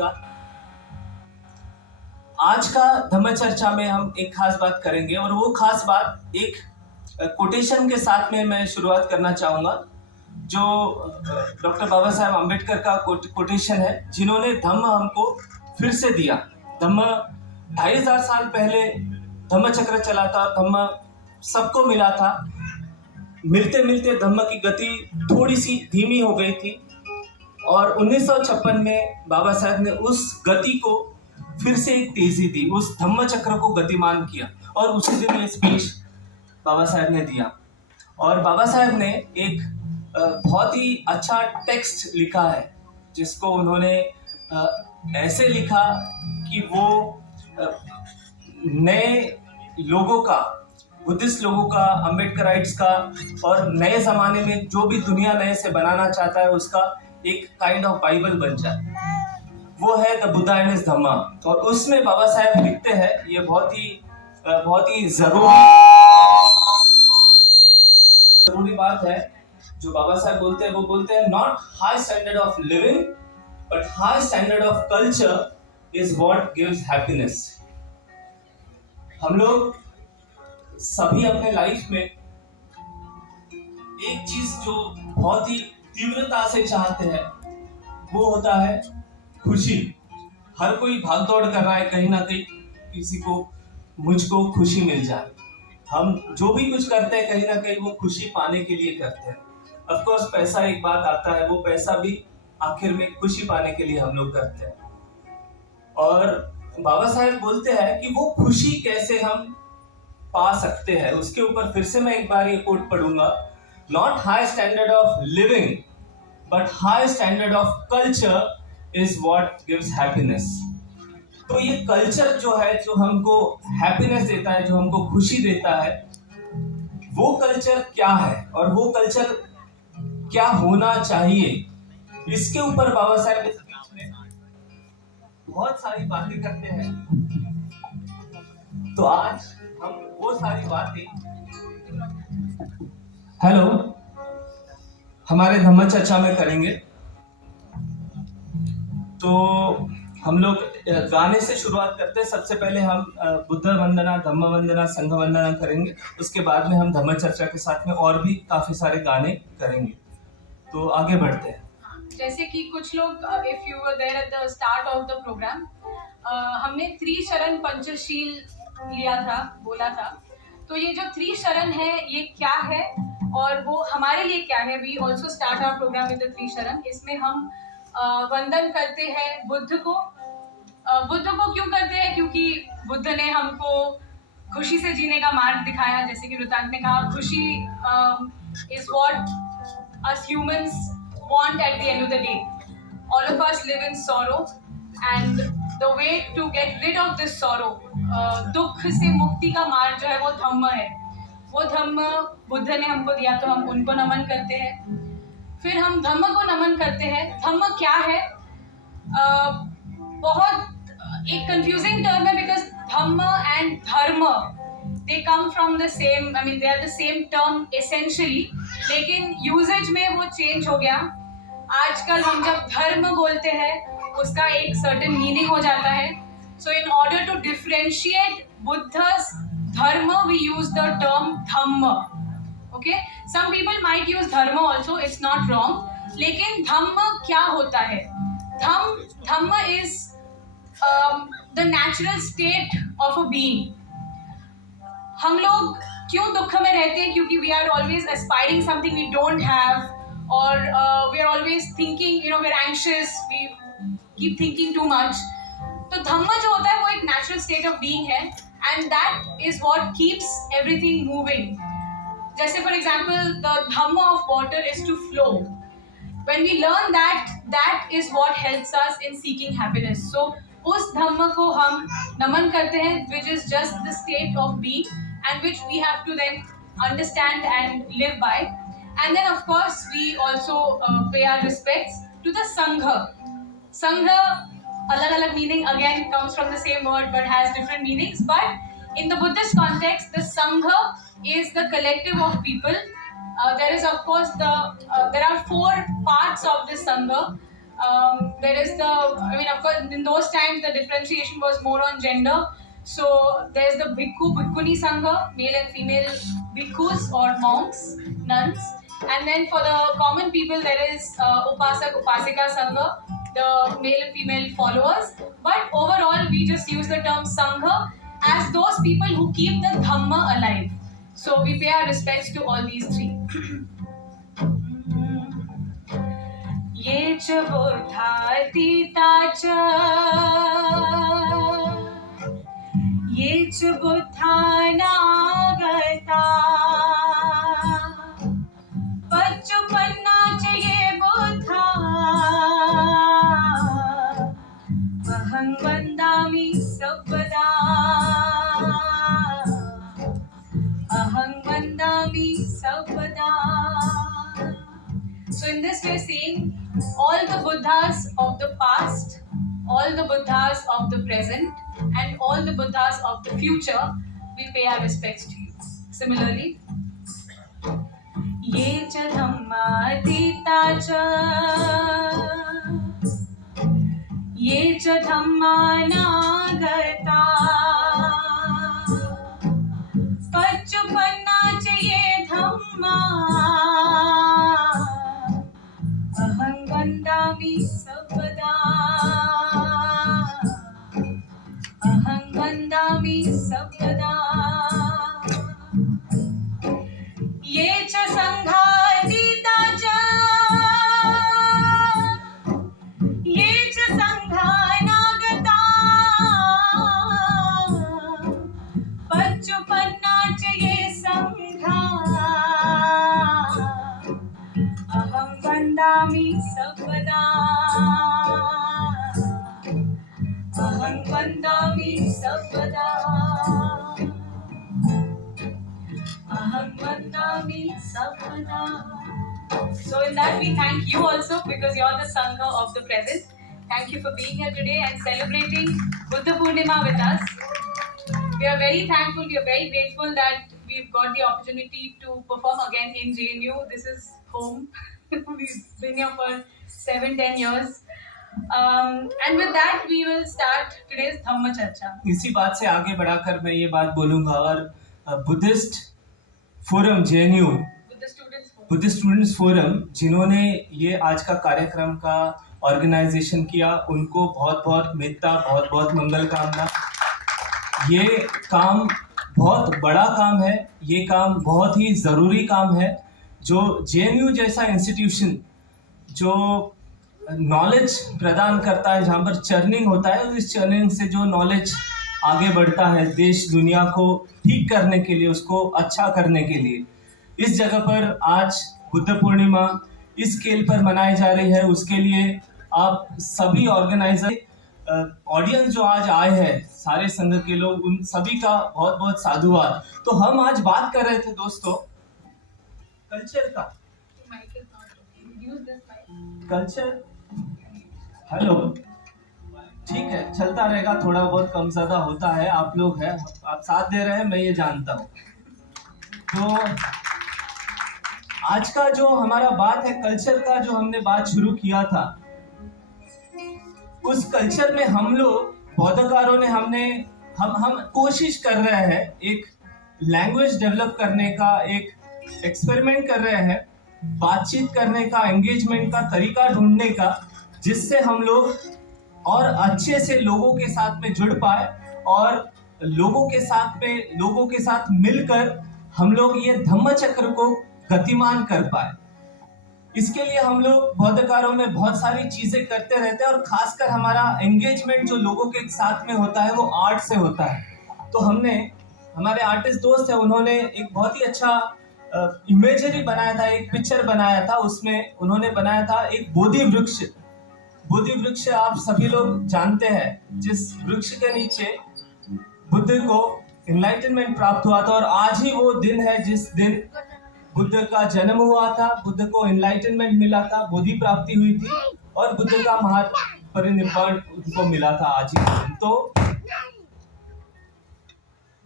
रहेगा। आज का धम्म चर्चा में हम एक खास बात करेंगे और वो खास बात एक कोटेशन के साथ में मैं शुरुआत करना चाहूँगा, जो डॉक्टर बाबा साहेब आम्बेडकर का कोटेशन है, जिन्होंने धम्म हमको फिर से दिया। धम्म 2500 साल पहले धम्म चक्र चला था, धम्म सबको मिला था। मिलते मिलते धम्म की गति थोड़ी सी धीमी हो गई थी और 1956 में बाबा साहेब ने उस गति को फिर से एक तेजी दी, उस धम्म चक्र को गतिमान किया और उसी दिन ये स्पीच बाबा साहेब ने दिया। और बाबा साहेब ने एक बहुत ही अच्छा टेक्स्ट लिखा है, जिसको उन्होंने ऐसे लिखा कि वो नए लोगों का, बुद्धिस्ट लोगों का, अम्बेडकराइट्स का और नए ज़माने में जो भी दुनिया नए से बनाना चाहता है उसका एक काइंड ऑफ बाइबल बन जाए। वो है द बुद्धा एंड हिज धम्मा। और उसमें बाबा साहेब लिखते हैं, ये बहुत ही जरूरी बात है जो बाबा साहेब बोलते हैं। वो बोलते हैं, not high standard of living but high standard of culture is what gives happiness. हम लोग सभी अपने लाइफ में एक चीज जो बहुत ही तीव्रता से चाहते हैं वो होता है खुशी। हर कोई भाग दौड़ कर रहा है कहीं ना कहीं, किसी को मुझको खुशी मिल जाए। हम जो भी कुछ करते हैं कहीं ना कहीं वो खुशी पाने के लिए करते हैं। ऑफ कोर्स पैसा एक बात आता है, वो पैसा भी आखिर में खुशी पाने के लिए हम लोग करते हैं। और बाबा साहेब बोलते हैं कि वो खुशी कैसे हम पा सकते हैं, उसके ऊपर फिर से मैं एक बार ये कोट पढ़ूंगा, not high standard of living but high standard of culture is what gives happiness. तो ये कल्चर जो है, जो हमको हैप्पीनेस देता है, जो हमको खुशी देता है, वो कल्चर क्या है और वो कल्चर क्या होना चाहिए, इसके ऊपर बाबा साहेब इस स्पीच में बहुत सारी बातें करते हैं। तो आज हम वो सारी बातें हमारे धम्म चर्चा में करेंगे। तो हम लोग गाने से शुरुआत करते हैं। सबसे पहले हम बुद्ध वंदना, धम्म वंदना, संघ वंदना करेंगे। उसके बाद में हम धम्म चर्चा के साथ में और भी काफी सारे गाने करेंगे। तो आगे बढ़ते हैं। जैसे कि कुछ लोग, if you were there at the start of the program, हमने त्रिशरण पंचशील लिया था, बोला था। तो ये जो त्रिशरण है ये क्या है और वो हमारे लिए क्या है। We also start our program with the Trisharan. इसमें हम वंदन करते हैं बुद्ध को। बुद्ध को क्यों करते हैं? क्योंकि बुद्ध ने हमको खुशी से जीने का मार्ग दिखाया। जैसे कि वृतांत ने कहा, खुशी is what us humans want at the end of the day. All of us live in sorrow and the way to get rid of this sorrow, दुख से मुक्ति का मार्ग जो है वो धम्म है। वो धम्म बुद्ध ने हमको दिया, तो हम उनको नमन करते हैं। फिर हम धम्म को नमन करते हैं। धम्म क्या है? बहुत एक कंफ्यूजिंग टर्म है, बिकॉज धम्म एंड धर्म they come from the same, I mean they are the same term essentially, लेकिन यूजेज में वो चेंज हो गया। आजकल हम जब धर्म बोलते हैं उसका एक सर्टेन मीनिंग हो जाता है। So in order to differentiate Buddha's dharma we use the term dhamma. Okay, some people might use dharma also, it's not wrong. लेकिन धम्म क्या होता है? Dhamma is the natural state of a being. हम लोग क्यों दुख में रहते हैं? क्योंकि we are always aspiring something we don't have, और we are always thinking, we are anxious, we keep thinking too much. तो धम्म जो होता है वो एक नेचुरल स्टेट ऑफ बीइंग है, and that is what keeps everything moving. जैसे for example, the dhamma of water is to flow. When we learn that, that is what helps us in seeking happiness. So उस धम्म को हम नमन करते हैं, which is just the state of being and which we have to then understand and live by. And then of course we also pay our respects to the Sangha. Sangha, alag meaning, again comes from the same word but has different meanings. But in the Buddhist context, the Sangha is the collective of people. There is of course there are 4 parts of this Sangha. There is I mean, of course, in those times the differentiation was more on gender. So there's the Bhikkhu Bhikkhuni Sangha, male and female bhikkhus or monks, nuns. And then for the common people, there is Upasak Upasika Sangha, the male and female followers. But overall, we just use the term Sangha as those people who keep the Dhamma alive. So we pay our respects to all these three. ये च बुद्धातीता च ये च बुद्धानागता पच्चुपन्ना च ये बुद्धा अहं वन्दामि सर्वदा अहं वन्दामि सर्वदा. So in this we're seeing all the Buddhas of the past, all the Buddhas of the present, and all the Buddhas of the future, we pay our respects to you. Similarly, ye cha dhammatita cha ye cha dhammanagata pacchupanna cha ye dhamma अहं वन्दामि सर्वदा अहं वन्दामि सर्वदा. ये च सङ्घातीता च ये च सङ्घानागता पच्चुपन्ना च ये सङ्घा अहं वन्दामि सर्वदा अहं वन्दामि सर्वदा अहं वन्दामि सर्वदा. So in that we thank you also because you're the Sangha of the present. Thank you for being here today and celebrating Buddha Purnima with us. We are very thankful, we are very grateful that we've got the opportunity to perform again in JNU. This is home. We've been here for 7-10 years. And with that, we will start today's Dhamma Charcha. इसी बात से आगे बढ़ाकर मैं ये बात बोलूँगा और Buddhist forum JNU Buddhist students forum जिन्होंने ये आज का कार्यक्रम का ऑर्गेनाइजेशन किया उनको बहुत बहुत मित्रता, बहुत बहुत मंगल कामना. ये काम बहुत बड़ा काम है, ये काम बहुत ही ज़रूरी काम है. जो JNU जैसा इंस्टीट्यूशन जो नॉलेज प्रदान करता है, जहाँ पर चर्निंग होता है, इस चर्निंग से जो नॉलेज आगे बढ़ता है देश दुनिया को ठीक करने के लिए, उसको अच्छा करने के लिए, इस जगह पर आज बुद्ध पूर्णिमा इस स्केल पर मनाई जा रही है. उसके लिए आप सभी ऑर्गेनाइजर, ऑडियंस जो आज आए हैं, सारे संघ के लोग, उन सभी का बहुत बहुत साधुवाद. तो हम आज बात कर रहे थे दोस्तों कल्चर का. कल्चर हेलो, ठीक है, चलता रहेगा, थोड़ा बहुत कम ज़्यादा होता है. आप लोग हैं, आप साथ दे रहे हैं, मैं ये जानता हूँ. तो आज का जो हमारा बात है कल्चर का, जो हमने बात शुरू किया था, उस कल्चर में हम लोग बौद्धकारों ने हम कोशिश कर रहे हैं एक लैंग्वेज डेवलप करने का, एक एक्सपेरिमेंट कर रहे हैं, बातचीत करने का, एंगेजमेंट का तरीका ढूंढने का, जिससे हम लोग और अच्छे से लोगों के साथ में जुड़ पाए और लोगों के साथ मिलकर हम लोग ये धम्म चक्र को गतिमान कर पाए. इसके लिए हम लोग बौद्धकारों में बहुत सारी चीजें करते रहते हैं और खासकर हमारा एंगेजमेंट जो लोगों के साथ में होता है वो आर्ट से होता है. तो हमारे आर्टिस्ट दोस्त है, उन्होंने एक बहुत ही अच्छा इमेजरी बनाया था, एक पिक्चर बनाया था. उसमें उन्होंने बनाया था एक बोधि वृक्ष. बोधि वृक्ष आप सभी लोग जानते हैं, जिस वृक्ष के नीचे बुद्ध को एनलाइटनमेंट प्राप्त हुआ था. और आज ही वो दिन है जिस दिन बुद्ध का जन्म हुआ था, बुद्ध को एनलाइटनमेंट मिला था, बोधि प्राप्ति हुई थी और बुद्ध का महापरिनिर्वाण उनको मिला था आज ही दिन. तो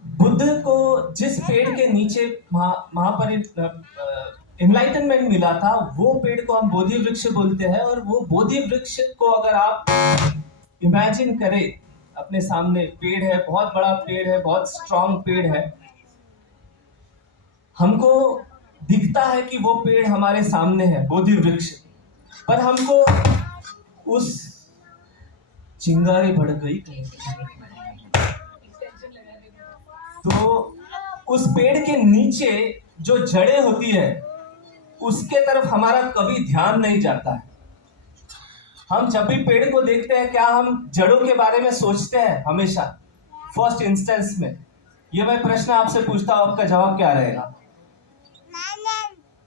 बुद्ध को जिस पेड़ के नीचे इनलाइटनमेंट मिला था, वो पेड़ को हम बोधि वृक्ष बोलते हैं। और वो बोधि वृक्ष को अगर आप इमेजिन करें, अपने सामने पेड़ है, बहुत बड़ा पेड़ है, बहुत स्ट्रांग पेड़ है, हमको दिखता है कि वो पेड़ हमारे सामने है, बोधि वृक्ष, पर हमको उस चिंगारी बढ़ गई तो उस पेड़ के नीचे जो जड़ें होती है उसके तरफ हमारा कभी ध्यान नहीं जाता है। हम जब भी पेड़ को देखते हैं, क्या हम जड़ों के बारे में सोचते हैं हमेशा फर्स्ट इंस्टेंस में? ये मैं प्रश्न आपसे पूछता हूं, आपका जवाब क्या रहेगा?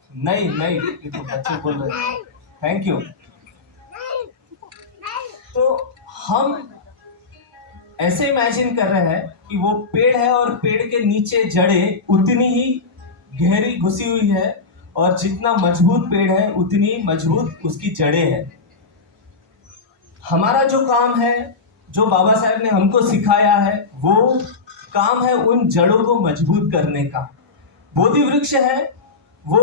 नहीं नहीं, ये तो बच्चे बोल रहे हैं। Thank you. तो हम ऐसे इमेजिन कर रहे हैं कि वो पेड़ है और पेड़ के नीचे जड़ें उतनी ही गहरी घुसी हुई है, और जितना मजबूत पेड़ है उतनी मजबूत उसकी जड़ें हैं। हमारा जो काम है, जो बाबा साहेब ने हमको सिखाया है, वो काम है उन जड़ों को मजबूत करने का। बोधि वृक्ष है, वो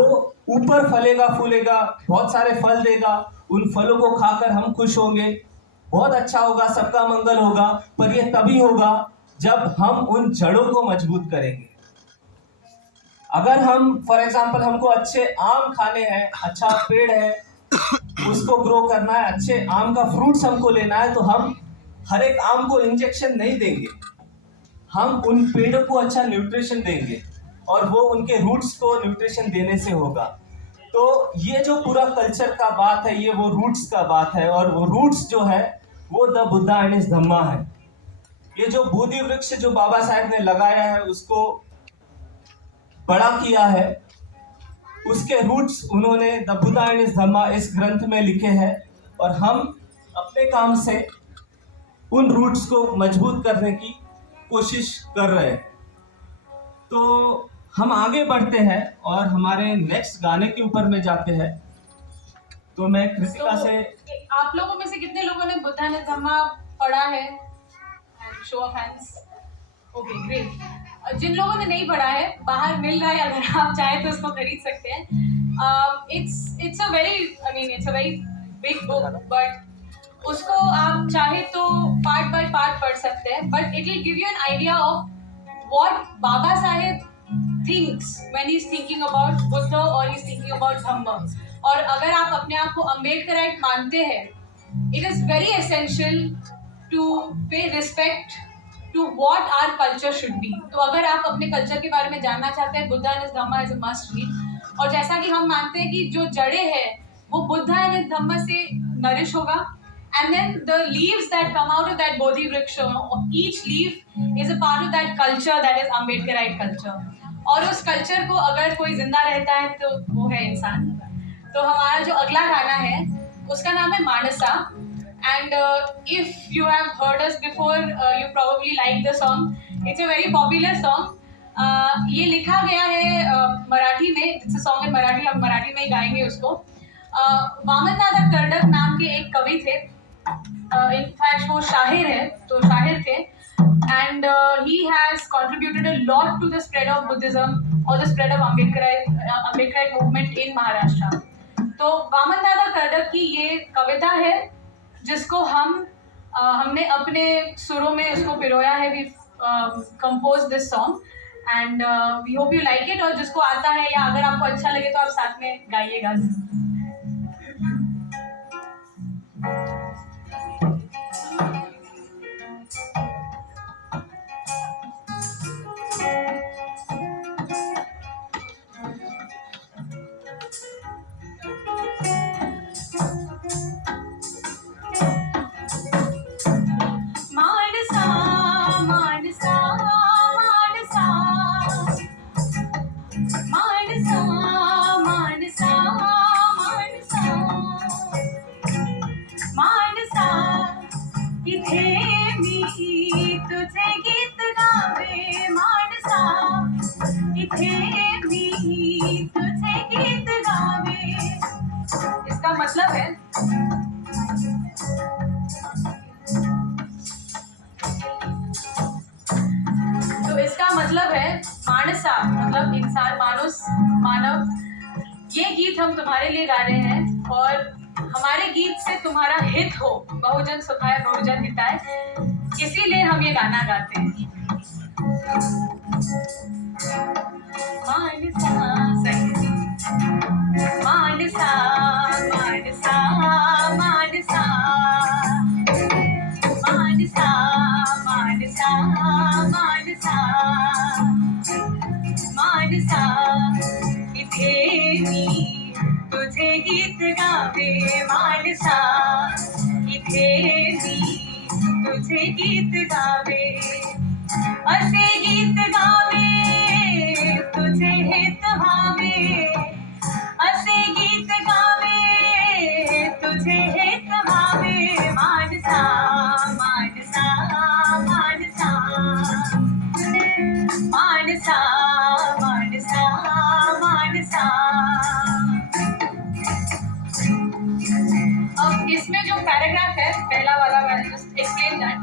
ऊपर फलेगा फूलेगा, बहुत सारे फल देगा, उन फलों को खाकर हम खुश होंगे, बहुत अच्छा होगा, सबका मंगल होगा। पर यह तभी होगा जब हम उन जड़ों को मजबूत करेंगे। अगर हम फॉर एग्जाम्पल, हमको अच्छे आम खाने हैं, अच्छा पेड़ है, उसको ग्रो करना है, अच्छे आम का फ्रूट्स हमको लेना है, तो हम हर एक आम को इंजेक्शन नहीं देंगे, हम उन पेड़ों को अच्छा न्यूट्रिशन देंगे, और वो उनके रूट्स को न्यूट्रिशन देने से होगा। तो ये जो पूरा कल्चर का बात है, ये वो रूट्स का बात है, और वो रूट्स जो है वो द बुद्धा एंड हिज धम्मा है। ये जो बोधि वृक्ष जो बाबा साहेब ने लगाया है, उसको बड़ा किया है, उसके रूट्स उन्होंने द बुद्धा एंड हिज धम्मा इस ग्रंथ में लिखे हैं, और हम अपने काम से उन रूट्स को मजबूत करने की कोशिश कर रहे हैं। तो हम आगे बढ़ते हैं और हमारे नेक्स्ट गाने के ऊपर में जाते हैं। तो मैं कृतिका से, आप लोगों में से कितने लोगों ने बुद्धा ने धम्मा पढ़ा है? Show of hands. Okay, great. जिन लोगों ने नहीं पढ़ा है, बाहर मिल रहा है, अगर आप चाहें तो उसको खरीद सकते हैं। It's a very big book, but उसको आप चाहे तो पार्ट बाय पार्ट पढ़ सकते हैं, but it will give you an idea of what Baba Saheb thinks when he's thinking about Buddha or he's thinking about Dhamma. और अगर आप अपने आप को अम्बेडकराइट मानते हैं, it is very essential to pay respect to what our culture should be. तो अगर आप अपने कल्चर के बारे में जानना चाहते हैं, Buddha and Dhamma is a must read. और जैसा कि हम मानते हैं कि जो जड़ें हैं वो बुद्धा एंड धम्मा से नरिश होगा, and then the leaves that come out of that bodhi vriksha, each leaf is a part of that culture that is Ambedkarite culture. और उस कल्चर को अगर कोई जिंदा रहता है तो वो है इंसान। तो हमारा जो अगला गाना है उसका नाम है Mansa, and if you have heard us before you probably like the song. It's a very popular song. ये लिखा गया है मराठी में, it's a song in Marathi, हम मराठी में ही गाएंगे उसको। वामन दादा कर्डक नाम के एक कवि थे, इनफैक्ट वो शाहिर है, तो शाहिर थे, and he has contributed a lot to the spread of Buddhism or the spread of Ambedkarite movement in Maharashtra. तो वामन दादा कर्डक की ये कविता है जिसको हमने अपने सुरों में उसको पिरोया है। We compose this song and we hope you like it. और जिसको आता है या अगर आपको अच्छा लगे तो आप साथ में गाइएगा। इसका मतलब है मानसा मतलब इंसान, मानुस, मानव। ये गीत हम तुम्हारे लिए गा रहे हैं और हमारे गीत से तुम्हारा हित हो, बहुजन सुखाए बहुजन हिताय, इसीलिए हम ये गाना गाते हैं। मानसा सखी, मानसा मानसा मानसा मानसा मानसा मानसा मानसा, इथे मी तुझे गीत गावे मानसा, इथे मी तुझे गीत गावे, असे गीत गावे तुझे हित व्हावे, असे गीत गावे तुझे हित व्हावे मानसा मानसा मानसा मानसा मानसा मानसा। अब इसमें जो पैराग्राफ है, पहला वाला मैंने जस्ट एक्सप्लेन दैट,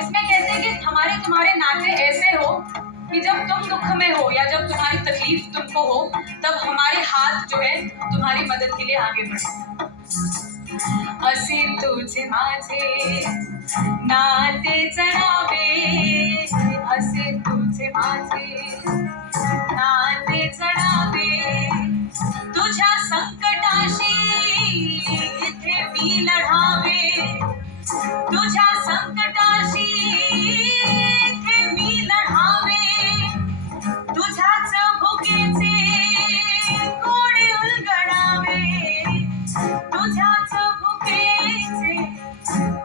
इसमें कहते हैं कि हमारे तुम्हारे नाते ऐसे हो कि जब तुम दुख में हो या जब तुम्हारी तकलीफ तुमको हो, तब हमारे हाथ जो है तुम्हारी मदद के लिए आगे बढ़े। असे तुझे माझे नाते जडावे, असे तुझे माझे नाते जडावे, तुझ्या संकटाशी इथे मी लढावे, तुझ्या संकटाशी इथे मी लढावे, तुझ्याच भुकेचे कोडे उलगडावे, तुझ्याच भुकेचे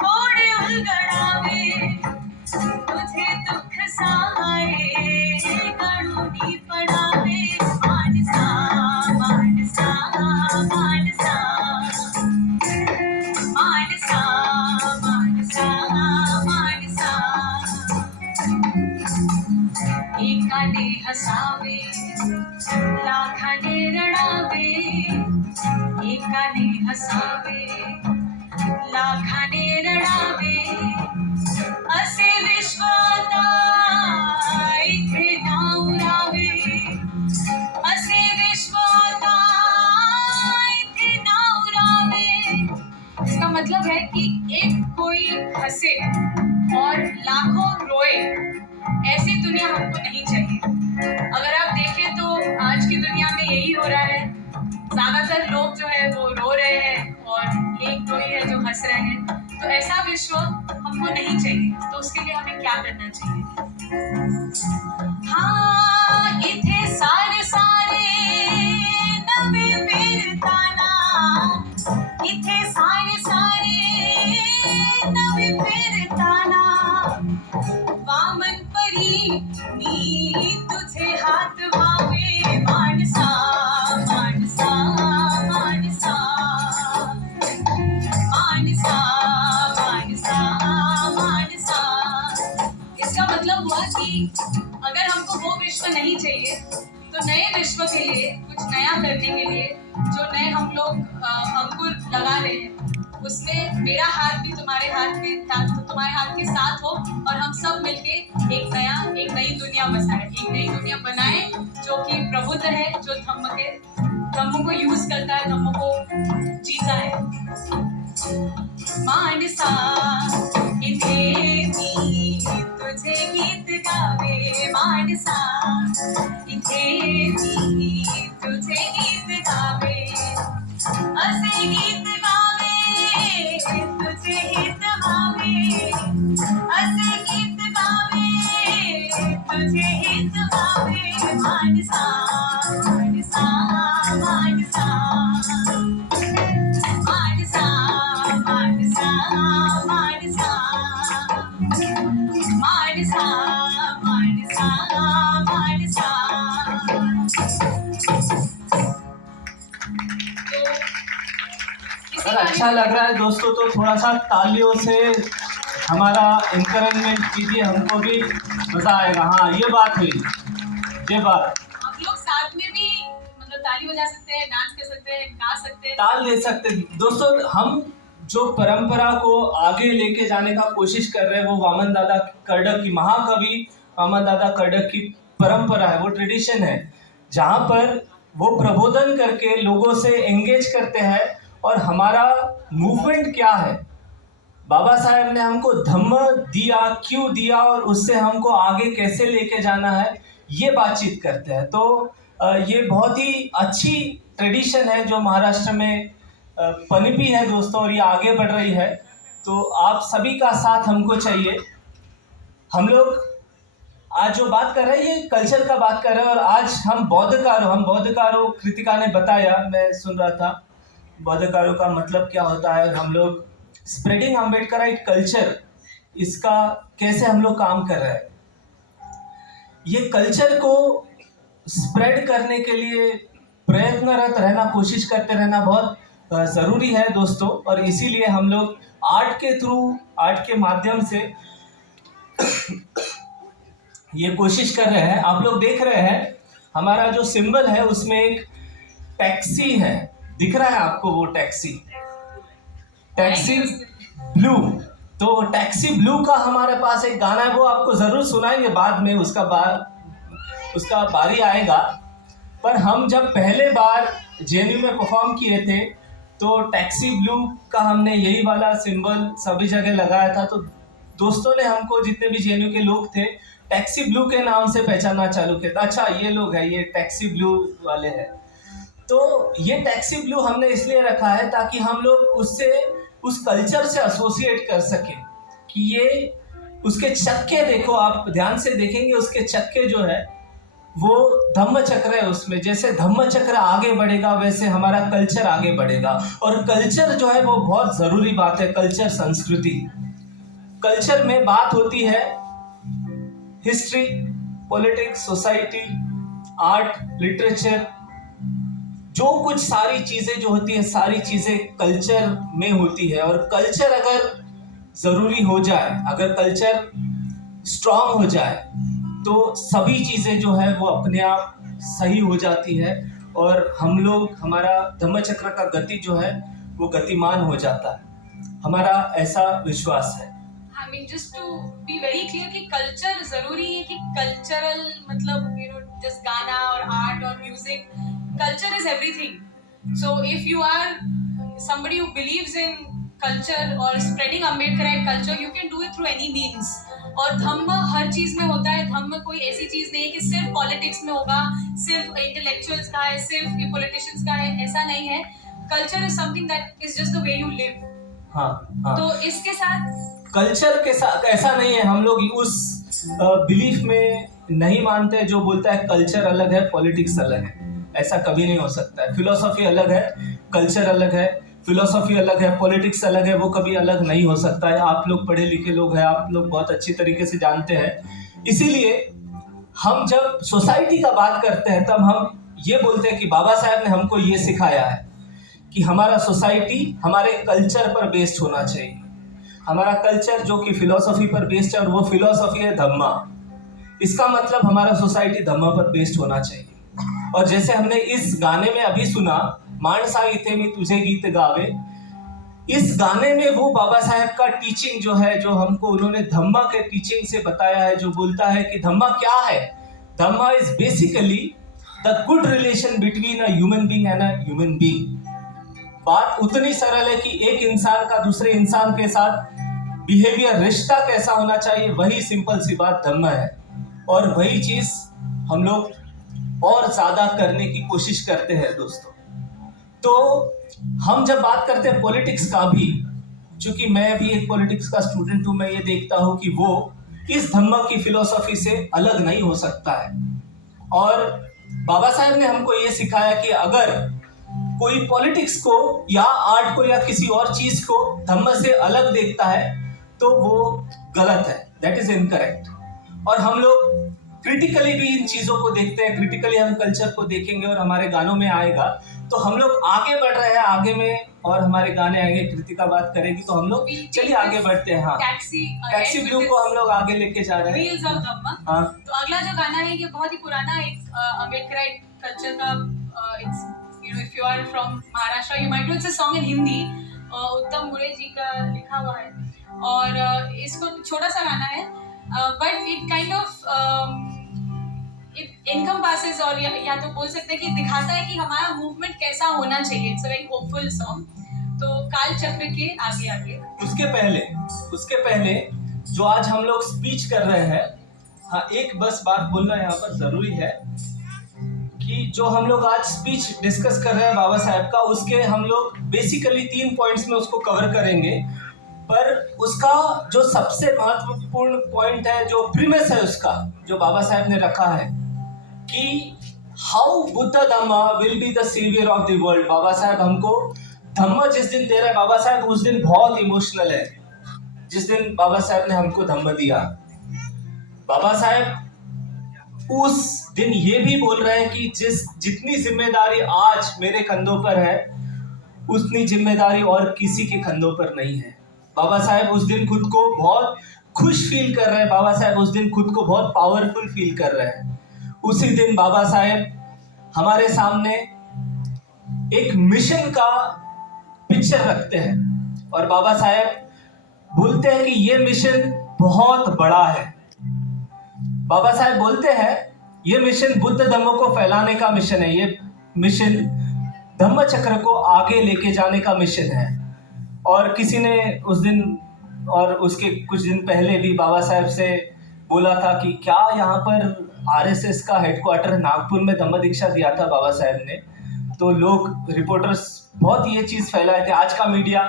कोडे उलगडावे, तुझे दुःख सारे गळूनी पडावे मानसा मानसा मानसा मानसा मानसा मानसा, एकाने हसावे लाखाने रडावे, एकाने हसावे लाखाने रडावे, असे विश्वाता इथे नाव रावे, असे विश्वाता इथे नाव रावे। इसका मतलब है कि एक कोई हंसे और लाखों रोए, ऐसी दुनिया हमको नहीं चाहिए। अगर आप देखें तो आज की दुनिया में यही हो रहा है, ज्यादातर लोग जो है वो रो रहे हैं और एक दो ही है जो हंस रहे हैं, तो ऐसा विश्व हमको नहीं चाहिए। तो उसके लिए हमें क्या करना चाहिए? हाँ, इथे सारे सारे नवे पेरताना, इथे सारे सारे नवे पेरताना, वामन परी मी तुझे हात व्हावे मानसा मानसा मानसा मानसा मानसा मानसा। इसका मतलब हुआ कि अगर हमको वो विश्व नहीं चाहिए तो नए विश्व के लिए, कुछ नया करने के लिए जो नए हम लोग अंकुर लगा रहे हैं, उसमें मेरा हाथ भी तुम्हारे हाथ में, तो तुम्हारे हाथ के साथ हो और हम सब मिलके एक नई दुनिया बसाए, एक नई दुनिया बनाए जो कि प्रबुद्ध है, जो धम्म को यूज करता है, धम्म को जीता है। मानसा इथे मी तुझे गीत गावे मानसा, इथे मी तुझे गीत गावे, असे गीत गावे तुझे हित व्हावे, असे गीत गावे तुझे हित व्हावे मानसा मानसा मानसा मानसा मानसा मानसा मानसा मानसा मानसा। अगर अच्छा लग रहा है दोस्तों तो थोड़ा सा तालियों से हमारा इंकरेजमेंट कीजिए, हमको भी मजा आएगा। हाँ, ये बात हुई, ये बात। आप लोग साथ में भी मतलब ताली बजा सकते हैं, डांस कर सकते हैं, गा सकते हैं, ताल दे सकते हैं। दोस्तों, हम जो परंपरा को आगे लेके जाने का कोशिश कर रहे हैं, वो वामन दादा कर्डक की, महाकवि वामन दादा कर्डक की परंपरा है, वो ट्रेडिशन है, जहाँ पर वो प्रबोधन करके लोगों से एंगेज करते हैं। और हमारा मूवमेंट क्या है, बाबा साहेब ने हमको धम्म दिया, क्यों दिया और उससे हमको आगे कैसे लेके जाना है, ये बातचीत करते हैं। तो ये बहुत ही अच्छी ट्रेडिशन है जो महाराष्ट्र में पनपी है दोस्तों, और ये आगे बढ़ रही है। तो आप सभी का साथ हमको चाहिए। हम लोग आज जो बात कर रहे हैं ये कल्चर का बात कर रहे हैं, और आज हम बौद्धकारों कृतिका ने बताया, मैं सुन रहा था बौद्धकारों का मतलब क्या होता है, और हम लोग स्प्रेडिंग अम्बेडकराइट कल्चर, इसका कैसे हम लोग काम कर रहे हैं। ये कल्चर को स्प्रेड करने के लिए प्रयत्नरत रहना, कोशिश करते रहना बहुत ज़रूरी है दोस्तों। और इसीलिए हम लोग आर्ट के थ्रू, आर्ट के माध्यम से ये कोशिश कर रहे हैं। आप लोग देख रहे हैं हमारा जो सिंबल है उसमें एक टैक्सी है, दिख रहा है आपको वो टैक्सी ब्लू। तो टैक्सी ब्लू का हमारे पास एक गाना है, वो आपको ज़रूर सुनाएंगे बाद में, उसका बारी आएगा। पर हम जब पहले बार जेएनयू में परफॉर्म किए थे तो टैक्सी ब्लू का हमने यही वाला सिंबल सभी जगह लगाया था। तो दोस्तों ने हमको, जितने भी जेएनयू के लोग थे, टैक्सी ब्लू के नाम से पहचानना चालू किया था। अच्छा ये लोग हैं, ये टैक्सी ब्लू वाले हैं। तो ये टैक्सी ब्लू हमने इसलिए रखा है ताकि हम लोग उससे, उस कल्चर से एसोसिएट कर सके कि ये उसके चक्के देखो, आप ध्यान से देखेंगे उसके चक्के जो है वो धम्म चक्र है उसमें। जैसे धम्म चक्र आगे बढ़ेगा वैसे हमारा कल्चर आगे बढ़ेगा। और कल्चर जो है वो बहुत ज़रूरी बात है। कल्चर, संस्कृति, कल्चर में बात होती है history, politics, society, art, literature, जो कुछ सारी चीज़ें जो होती है, सारी चीज़ें कल्चर में होती है। और कल्चर अगर ज़रूरी हो जाए, अगर कल्चर स्ट्रांग हो जाए तो सभी चीज़ें जो है वो अपने आप सही हो जाती है, और हम लोग, हमारा धम्मचक्र का गति जो है वो गतिमान हो जाता है। हमारा ऐसा विश्वास है। I mean, just to be very clear कि कल्चर जरूरी है, कि कल्चरल मतलब just गाना और आर्ट और music, culture is everything. So if you are somebody who believes in culture or spreading Ambedkarite culture, you can do it through any means. और धम्म हर चीज में होता है। धम्म कोई ऐसी चीज नहीं है कि सिर्फ पॉलिटिक्स में होगा, सिर्फ इंटेलेक्चुअल्स का है, सिर्फ पॉलिटिशियंस का है, ऐसा नहीं है। Culture is something that is just the way you live. हाँ, हाँ। तो इसके साथ कल्चर के साथ ऐसा नहीं है, हम लोग उस बिलीफ में नहीं मानते जो बोलता है कल्चर अलग है, पॉलिटिक्स अलग है। ऐसा कभी नहीं हो सकता है। फिलोसॉफी अलग है, कल्चर अलग है, फिलोसॉफी अलग है, पॉलिटिक्स अलग है, वो कभी अलग नहीं हो सकता है। आप लोग पढ़े लिखे लोग हैं, आप लोग बहुत अच्छी तरीके से जानते हैं। इसीलिए हम जब सोसाइटी का बात करते हैं तब हम ये बोलते हैं कि बाबा साहेब ने हमको ये सिखाया है कि हमारा सोसाइटी हमारे कल्चर पर बेस्ड होना चाहिए। हमारा कल्चर जो कि फिलोसॉफी पर बेस्ड है, और वो फिलोसॉफी है धम्मा। इसका मतलब हमारा सोसाइटी धम्मा पर बेस्ड होना चाहिए। और जैसे हमने इस गाने में अभी सुना, मानसा इथे में तुझे गीत गावे, इस गाने में वो बाबा साहेब का टीचिंग जो है, जो हमको उन्होंने धम्मा के टीचिंग से बताया है, जो बोलता है कि धम्मा क्या है। Dhamma is basically the good relation between a human being and a human being. बात उतनी सरल है कि एक इंसान का दूसरे इंसान के साथ बिहेवियर, रिश्ता कैसा होना चाहिए, वही सिंपल सी बात धर्म है। और वही चीज हम लोग और ज्यादा करने की कोशिश करते हैं दोस्तों। तो हम जब बात करते हैं पॉलिटिक्स का भी, चूंकि मैं भी एक पॉलिटिक्स का स्टूडेंट हूं, मैं ये देखता हूं कि वो इस धम्म की फिलोसॉफी से अलग नहीं हो सकता है। और बाबा साहेब ने हमको ये सिखाया कि अगर कोई पॉलिटिक्स को या आर्ट को या किसी और चीज को धम्म से अलग देखता है तो वो गलत है, दैट इज इनकरेक्ट। और हम लोग क्रिटिकली भी इन चीजों को देखते हैं, क्रिटिकली हम कल्चर को देखेंगे और हमारे गानों में आएगा तो हम लोग आगे बढ़ रहे हैं, आगे में और हमारे गाने आएंगे, कृतिका बात करेगी तो हम लोग चलिए आगे बढ़ते हैं। हाँ, टैक्सी ब्लू को हम लोग आगे लेके जा रहे हैं। हाँ, तो अगला जो गाना है ये बहुत ही पुराना एक अम्बेडकराइट कल्चर का, if you are from Maharashtra you might know it's a song in Hindi, उत्तम मुरे जी का लिखा हुआ है। और इसको छोटा सा गाना है, but it kind of encompasses और या तो बोल सकते हैं कि दिखाता है कि हमारा मूवमेंट कैसा होना चाहिए. It's a very hopeful song. तो काल चक्र के आगे आगे. उसके पहले जो आज हम लोग स्पीच कर रहे हैं, हाँ एक बस बात बोलना यहाँ पर जरूरी है कि जो हम लोग आज स्पीच डिस्कस कर रहे हैं बाबा साहेब का, उसके हम लोग बेसिकली 3 पॉइंट्स में उसको कवर करेंगे. पर उसका जो सबसे महत्वपूर्ण पॉइंट है, जो प्रीमिस है उसका, जो बाबा साहेब ने रखा है कि how Buddha dhamma will be the saviour of the world. Baba Saheb हमको धम्म जिस दिन दे रहे हैं, बाबा साहेब उस दिन बहुत इमोशनल है. जिस दिन बाबा साहेब ने हमको धम्म दिया, बाबा साहेब उस दिन ये भी बोल रहे हैं कि जितनी जिम्मेदारी आज मेरे कंधों पर है, उतनी जिम्मेदारी और किसी के कंधों पर नहीं है. बाबा साहेब उस दिन खुद को बहुत खुश फील कर रहे हैं. बाबा साहेब उस दिन खुद को बहुत पावरफुल फील कर रहे हैं. उसी दिन बाबा साहेब हमारे सामने एक मिशन का पिक्चर रखते हैं और बाबा साहेब बोलते हैं कि ये मिशन बहुत बड़ा है. बाबा साहेब बोलते हैं ये मिशन बुद्ध धम्म को फैलाने का मिशन है. ये मिशन धम्म चक्र को आगे लेके जाने का मिशन है. और किसी ने उस दिन और उसके कुछ दिन पहले भी बाबा साहेब से बोला था कि क्या यहाँ पर आरएसएस का हेडक्वार्टर नागपुर में धम्म दीक्षा दिया था बाबा साहेब ने. तो लोग रिपोर्टर्स बहुत ये चीज़ फैलाए थे. आज का मीडिया,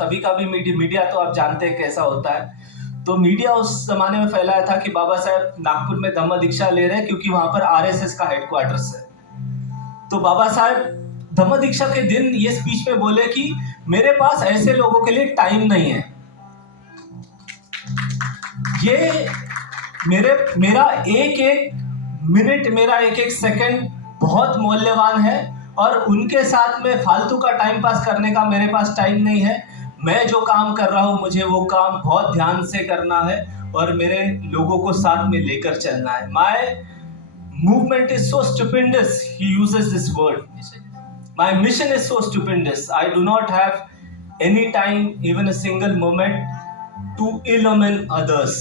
तभी का भी मीडिया तो आप जानते हैं कैसा होता है. तो मीडिया उस जमाने में फैलाया था कि बाबा साहेब नागपुर में धम्म दीक्षा ले रहे हैं क्योंकि वहां पर आरएसएस का हेडक्वार्टर्स है. तो बाबा साहेब धम्म दीक्षा के दिन ये स्पीच में बोले कि मेरे पास ऐसे लोगों के लिए टाइम नहीं है. ये मेरा एक एक मिनट, मेरा एक एक सेकंड बहुत मूल्यवान है और उनके साथ में फालतू का टाइम पास करने का मेरे पास टाइम नहीं है. मैं जो काम कर रहा हूँ, मुझे वो काम बहुत ध्यान से करना है और मेरे लोगों को साथ में लेकर चलना है. My movement is so stupendous, he uses this word. My mission is so stupendous. I do not have any time, even a single moment to illumine others.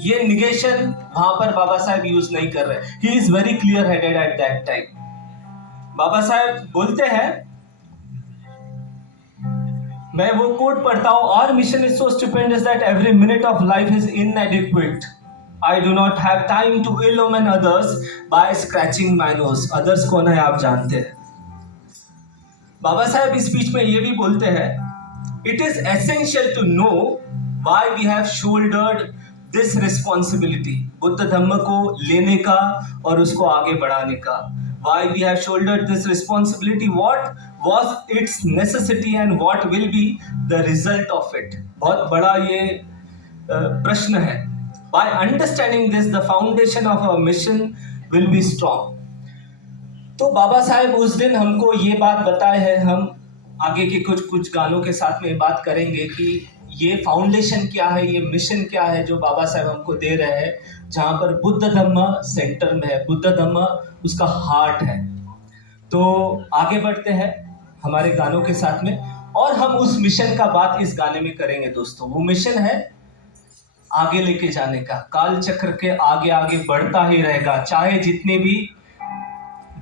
ये निगेशन वहां पर बाबा साहेब यूज नहीं कर रहे. He is very clear headed at that time. Baba Saheb बोलते हैं, मैं वो कोट पढ़ता हूँ, our mission is so stupendous that every minute of life is इनएडिक्वेट. I do not have time to illumine others by scratching my nose. Others कौन है आप जानते हैं. बाबा साहेब इस स्पीच में ये भी बोलते हैं, it is essential to know why we have shouldered this responsibility. Buddha Dhamma को लेने का और उसको आगे बढ़ाने का. Why we have shouldered this responsibility? What was its necessity and what will be the result of it? बहुत बड़ा ये प्रश्न है. By understanding this, the foundation of our mission will be strong. तो बाबा साहेब उस दिन हमको ये बात बताए हैं. हम आगे के कुछ गानों के साथ में बात करेंगे कि ये फाउंडेशन क्या है, ये मिशन क्या है जो बाबा साहेब हमको दे रहे हैं, जहाँ पर बुद्ध धम्म सेंटर में है. बुद्ध धम्म उसका हार्ट है. तो आगे बढ़ते हैं हमारे गानों के साथ में और हम उस मिशन का बात इस गाने में करेंगे दोस्तों. वो मिशन है आगे लेके जाने का. काल चक्र के आगे आगे बढ़ता ही रहेगा, चाहे जितनी भी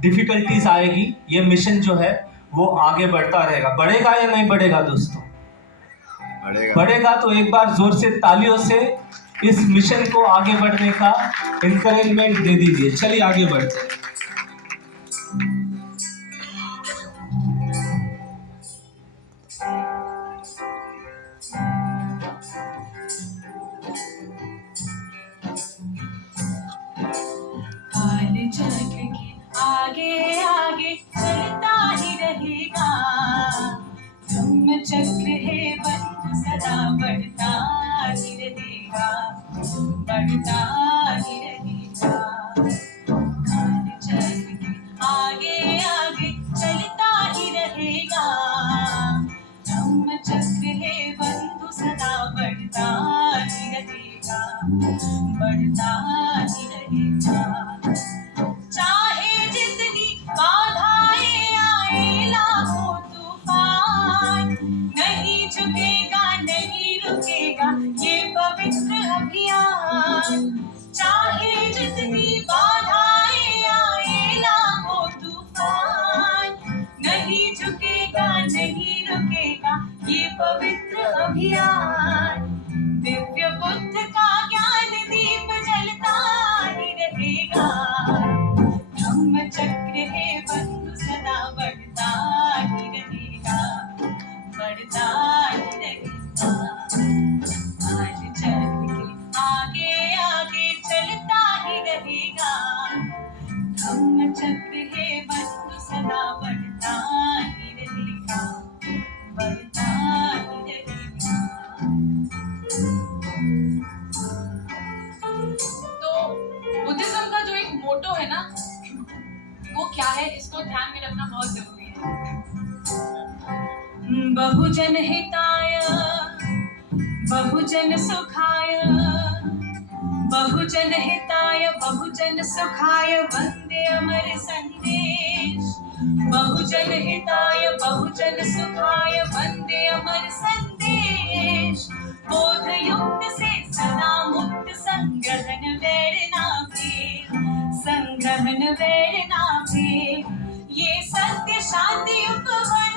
डिफिकल्टीज आएगी, ये मिशन जो है वो आगे बढ़ता रहेगा. बढ़ेगा या नहीं बढ़ेगा दोस्तों? बढ़ेगा. तो एक बार जोर से तालियों से इस मिशन को आगे बढ़ने का इंकरेजमेंट दे दीजिए. चलिए आगे बढ़ते हैं. काल चक्र के आगे आगे चलता ही रहेगा. धम्म चक्र है बंधु सदा बढ़ता ही रहेगा, बढ़ता ही रहेगा. काल चक्र के आगे आगे चलता ही रहेगा. धम्म चक्र है बंधु सदा बढ़ता ही रहेगा, बढ़ता ही रहेगा. चाहे जितनी बाधाएं आए, लाखों तूफान, नहीं झुकेगा नहीं रुकेगा ये पवित्र अभियान. चाहे जितनी बाधाएं है, इसको ध्यान में रखना बहुत जरूरी है। बहुजन हिताय बहुजन सुखाय बहुजन हिताय बहुजन सुखाय वंदे अमर संदेश। बहुजन हिताय बहुजन सुखाय वंदे अमर संदेश। बोध युक्त से सदा मुक्त संग्रहण वैर ना भेद संग्रहण वैर ना भेद। ये सत्य शांति उपवन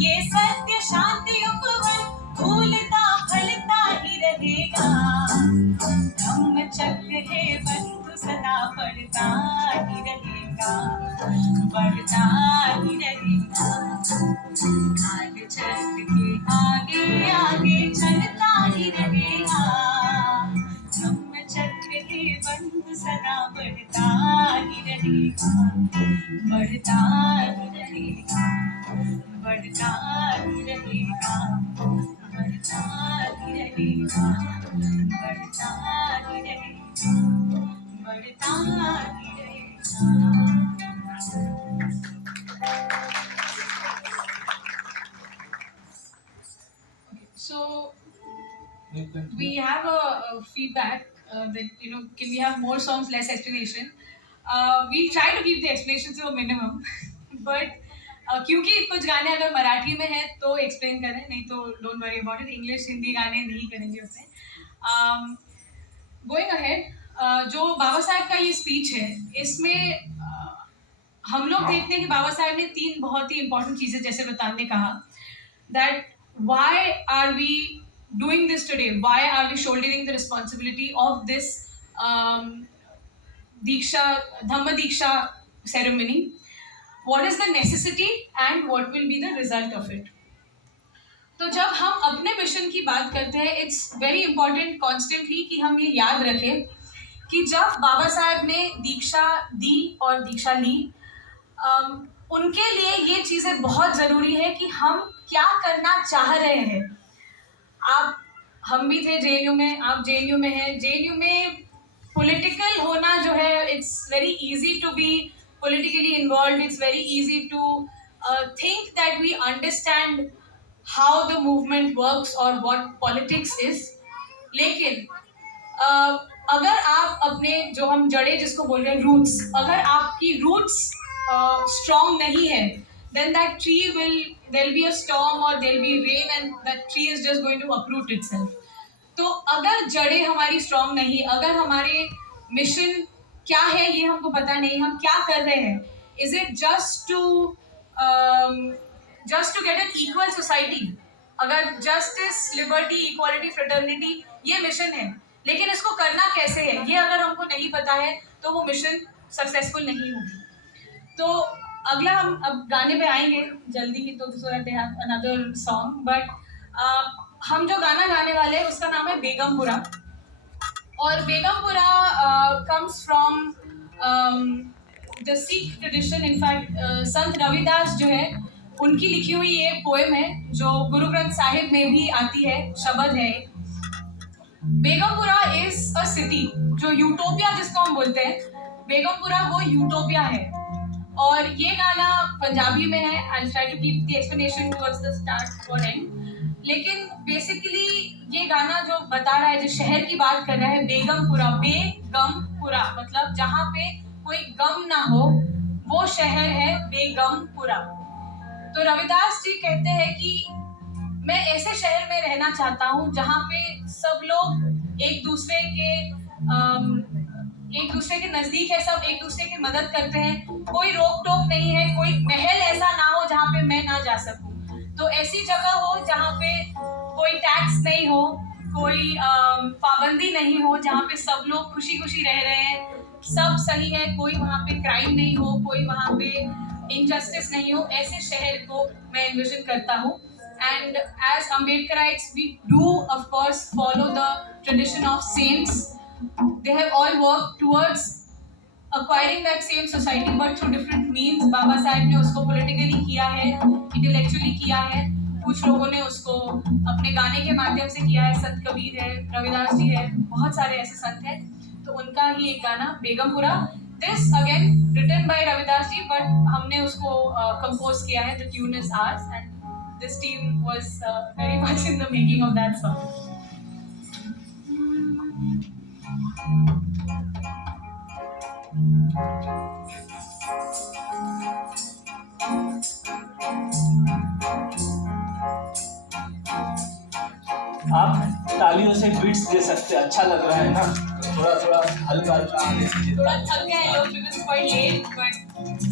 ये सत्य शांति उपवन फूलता फलता ही रहेगा। धम्म चक्र है बंधु सदा बढ़ता ही रहेगा बढ़ता ही रहेगा। काल चक्र के आगे आगे चलता ही रहेगा। धम्म चक्र है बंधु सदा बढ़ता ही रहेगा बढ़ता ही रहेगा बढ़ता ही रहेगा बढ़ता ही रहेगा बढ़ता ही रहेगा बढ़ता ही रहेगा। So we have a feedback that can we have more songs, less explanation. We try to keep the explanation to a minimum, but क्योंकि कुछ गाने अगर मराठी में है तो एक्सप्लेन करें, नहीं तो don't worry about it. English Hindi गाने नहीं करेंगे उसमें। गोइंग अहेड, जो बाबा साहब का ये स्पीच है, इसमें हम लोग देखते हैं कि बाबा साहब ने 3 बहुत ही इंपॉर्टेंट चीज़ें जैसे बताने कहा, that why are we doing this today? Why are we shouldering the responsibility of this Dhamma Diksha ceremony? What is the necessity and what will be the result of it? तो जब हम अपने mission की बात करते हैं, it's very important constantly कि हम ये याद रखें कि जब बाबा साहब ने दीक्षा दी और दीक्षा ली, उनके लिए ये चीज़ें बहुत ज़रूरी है कि हम क्या करना चाह रहे हैं। हम भी थे जेएनयू में, आप जेएनयू में हैं। जेएनयू में पॉलिटिकल होना जो है, it's very easy to be politically involved. It's very easy to think that we understand how the movement works or what politics is. लेकिन अगर आप अपने जो हम जड़े जिसको बोल रहे हैं रूट्स, अगर आपकी रूट्स स्ट्रॉन्ग नहीं है, then that tree there'll be a storm or there'll be rain and that tree is just going to uproot itself. तो अगर जड़ें हमारी स्ट्रॉन्ग नहीं, अगर हमारे मिशन क्या है ये हमको पता नहीं, हम क्या कर रहे हैं, is it just to get an equal society? अगर जस्टिस, लिबर्टी, इक्वालिटी, फ्रेटर्निटी ये मिशन है, लेकिन इसको करना कैसे है ये अगर हमको नहीं पता है तो वो मिशन सक्सेसफुल नहीं होगी। तो अगला हम अब गाने पे आएंगे जल्दी ही, तो so that they have another song, but हम जो गाना गाने वाले हैं उसका नाम है बेगमपुरा। और Begumpura comes from the Sikh tradition. In fact, संत रविदास जो है उनकी लिखी हुई ये पोएम है जो गुरु ग्रंथ साहिब में भी आती है, शब्द है। बेगमपुरा इज अ सिटी, जो यूटोपिया जिसको हम बोलते हैं, बेगमपुरा वो यूटोपिया है। और ये गाना पंजाबी में है। I try to keep the explanation towards the start और एंड, लेकिन बेसिकली ये गाना जो बता रहा है, जो शहर की बात कर रहा है, बेगमपुरा, बेगमपुरा मतलब जहाँ पे कोई गम ना हो, वो शहर है बेगमपुरा। तो रविदास जी कहते हैं कि मैं ऐसे शहर में रहना चाहता हूँ जहाँ पे सब लोग एक दूसरे के नजदीक है, सब एक दूसरे की मदद करते हैं, कोई रोक टोक नहीं है, कोई महल ऐसा ना हो जहाँ पे मैं ना जा सकूँ। तो ऐसी जगह हो जहाँ पे कोई टैक्स नहीं हो, कोई पाबंदी नहीं हो, जहाँ पे सब लोग खुशी खुशी रह रहे हैं, सब सही है, कोई वहाँ पे क्राइम नहीं हो, कोई वहाँ पे इनजस्टिस नहीं हो, ऐसे शहर को मैं इन्विजन करता हूँ। And as Ambedkarites we do of course follow the tradition of saints. They have all work towards acquiring that same society but through different means. Baba Sahab ने उसको politically किया है, intellectually किया है, कुछ लोगों ने उसको अपने गाने के माध्यम से किया है, संत कबीर है, रविदास जी है, बहुत सारे ऐसे संत हैं। तो उनका ही एक गाना Begumpura This again written by Ravidas ji, but हमने उसको compose किया है. The tune is ours, and this team was very much in the making of that song. आप तालियों से बीट्स दे सकते हैं, अच्छा लग रहा है ना? थोड़ा थोड़ा हल्का हल्का आने दीजिए। थोड़ा थक गए हैं लोग because it's quite late, but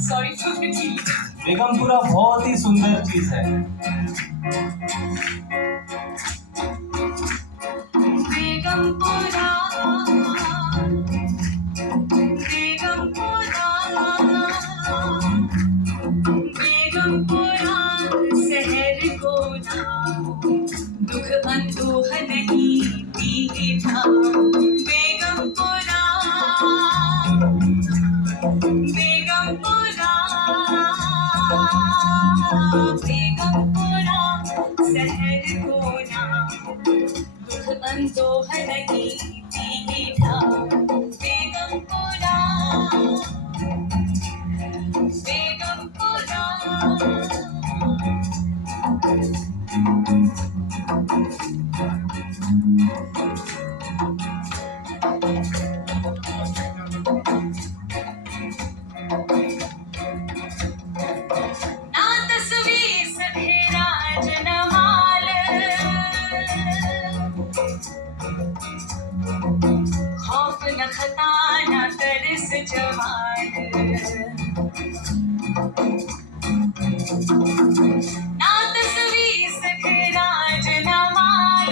sorry for the delay. Begumpura बहुत ही सुंदर चीज है। बेगमपुरा, बेगमपुरा, बेगमपुरा शहर को नाम, दुख अंदोह नहीं पीता। बेगमपुरा, बेगमपुरा, बेगमपुरा शहर को नाम, दुख अंदोह नहीं पीता। बेगमपुरा, बेगमपुरा। ना तस्वीर सधेरा जनमाल, खौफ न खता न तरस जवान। ना तस्वीर सधेरा जनमाल,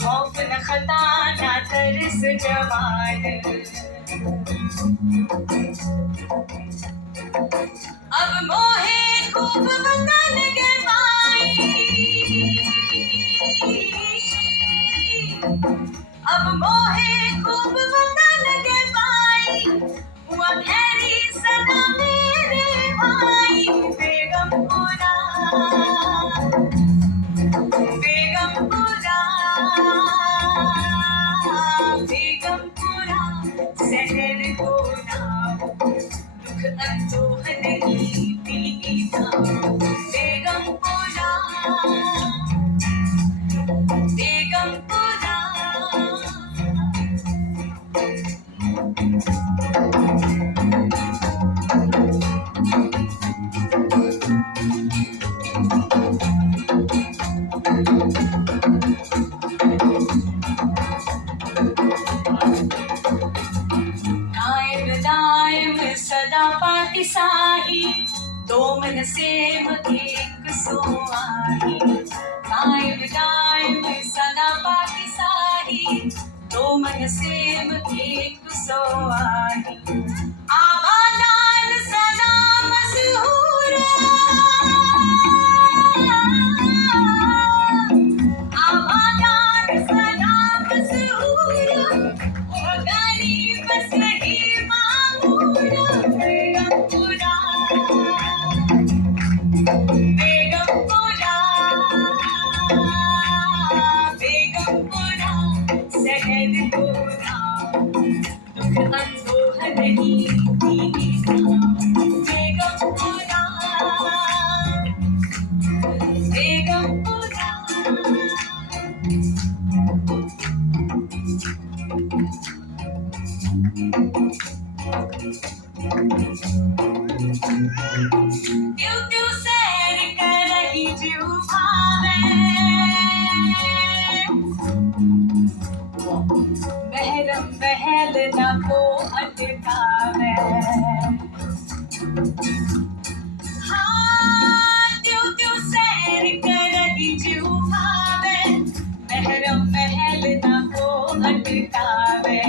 खौफ न खता न तरस जवान। अब मोहे खूब वतन के पाई, अब मोहे खूब वतन के पाई, हुआ खैरी सदा मेरे भाई। बेगमपुरा, बेगमपुरा, बेगमपुरा शहर को नाम, दुख अंदोह नहीं पीता। बेगमपुरा, बेगमपुरा। कायम दायम सदा पाति साही, दो मन सेम एक सो आही। कायम दायम सदा पाति साही, दो मन सेम एक सो आही। आबादान सदा मशहूर, आबादान सदा मशहूर, ओ गरीब सही मामूर। बेगमपुरा, बेगमपुरा, बेगमपुरा शहर को नाम, दुख अंदोह नहीं पीता। बेगमपुरा, बेगमपुरा। त्यों त्यों सैर करही जीव भावे, महरम महल न को अटकावे। हाँ, त्यों त्यों सैर करही जीव भावे, महरम महल न को अटकावे।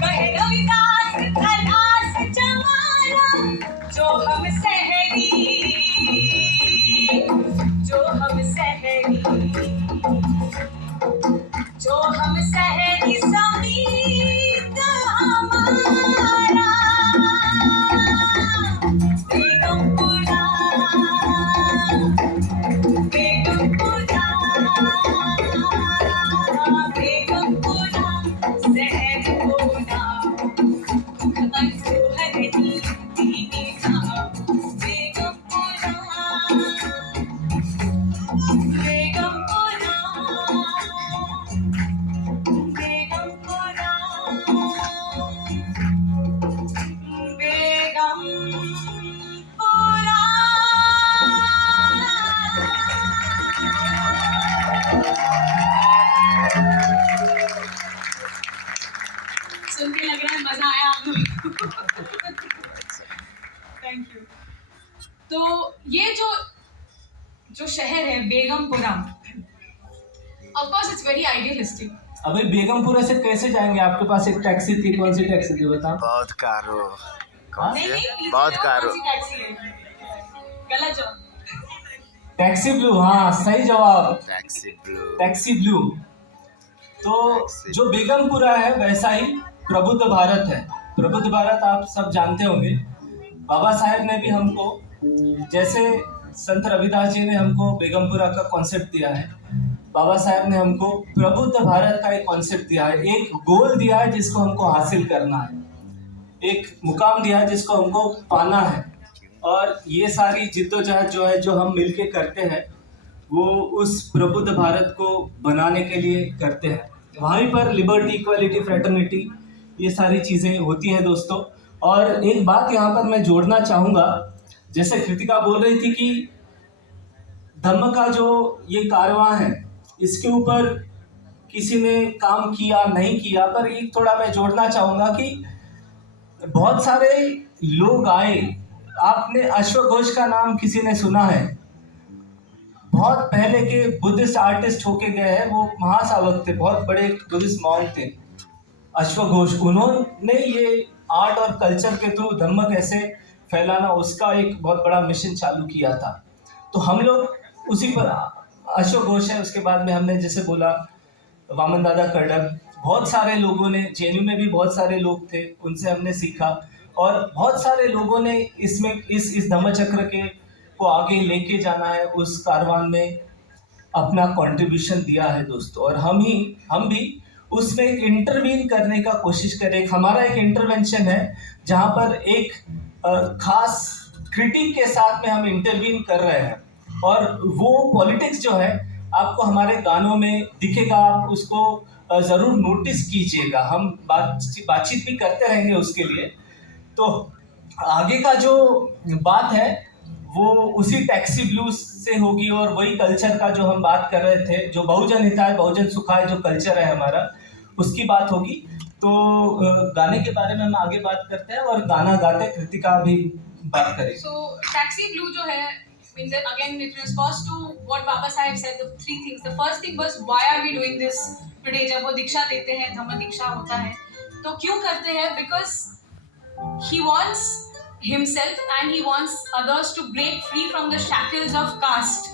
कहे रविदास खलास जमाना, सुन के लग रहा है मजा आया आप लोग। Thank you. तो ये जो शहर है Begumpura, of course it's very idealistic. अबे बेगमपुरा से कैसे जाएंगे? आपके पास एक टैक्सी थी, कौन सी टैक्सी थी बताओ? बहुत कारो। कौन सी नहीं है? नहीं please बहुत बताओ कारो। कौन सी टैक्सी है? गलत जवाब। टैक्सी ब्लू, हाँ सही जवाब, टैक्सी ब्लू। Taxi blue. तो जो बेगमपुरा है वैसा ही प्रबुद्ध भारत है। प्रबुद्ध भारत आप सब जानते होंगे। बाबा साहेब ने भी हमको, जैसे संत रविदास जी ने हमको बेगमपुरा का कॉन्सेप्ट दिया है, बाबा साहेब ने हमको प्रबुद्ध भारत का एक कॉन्सेप्ट दिया है, एक गोल दिया है जिसको हमको हासिल करना है, एक मुकाम दिया है जिसको हमको पाना है। और ये सारी जिद्दोजहद जो है, जो हम मिलके करते हैं, वो उस प्रबुद्ध भारत को बनाने के लिए करते हैं। वहीं पर लिबर्टी, इक्वालिटी, फ्रेटर्निटी, ये सारी चीज़ें होती हैं दोस्तों। और एक बात यहाँ पर मैं जोड़ना चाहूँगा, जैसे कृतिका बोल रही थी कि धम्म का जो ये कारवां है, इसके ऊपर किसी ने काम किया नहीं किया, पर एक थोड़ा मैं जोड़ना चाहूँगा कि बहुत सारे लोग आए। आपने अश्वघोष का नाम किसी ने सुना है? बहुत पहले के बुद्धिस्ट आर्टिस्ट होके गए हैं, वो महासावक थे, बहुत बड़े बुद्धिस्ट मॉन्क थे अश्वघोष। उन्होंने ये आर्ट और कल्चर के थ्रू धम्म कैसे फैलाना, उसका एक बहुत बड़ा मिशन चालू किया था। तो हम लोग उसी पर, अश्वघोष है, उसके बाद में हमने जैसे बोला वामन दादा कर्डक, बहुत सारे लोगों ने, जेएनयू में भी बहुत सारे लोग थे, उनसे हमने सीखा। और बहुत सारे लोगों ने इसमें इस धम्म चक्र के को आगे लेके जाना है, उस कारवान में अपना कंट्रीब्यूशन दिया है दोस्तों। और हम भी उसमें एक इंटरवीन करने का कोशिश करें। हमारा एक इंटरवेंशन है जहाँ पर एक खास क्रिटिक के साथ में हम इंटरवीन कर रहे हैं, और वो पॉलिटिक्स जो है आपको हमारे गानों में दिखेगा, आप उसको ज़रूर नोटिस कीजिएगा। हम बातचीत भी करते रहेंगे उसके लिए। तो आगे का जो बात है वो उसी टैक्सी ब्लूज से होगी, और वही कल्चर का जो हम बात कर रहे थे, जो बहुजन हिताय बहुजन सुखाय जो कल्चर है हमारा, उसकी बात होगी। तो गाने के बारे में हम आगे बात करते हैं, और गाना गाते कृतिका भी बात करेगी। So taxi blue जो है, again it responds to what Baba Sahib said, the three things. The first thing was why are we doing this today? जब वो दीक्षा देते हैं, धम्म दीक्षा होता है, तो क्यों करते हैं? Because he wants himself and he wants others to break free from the shackles of caste.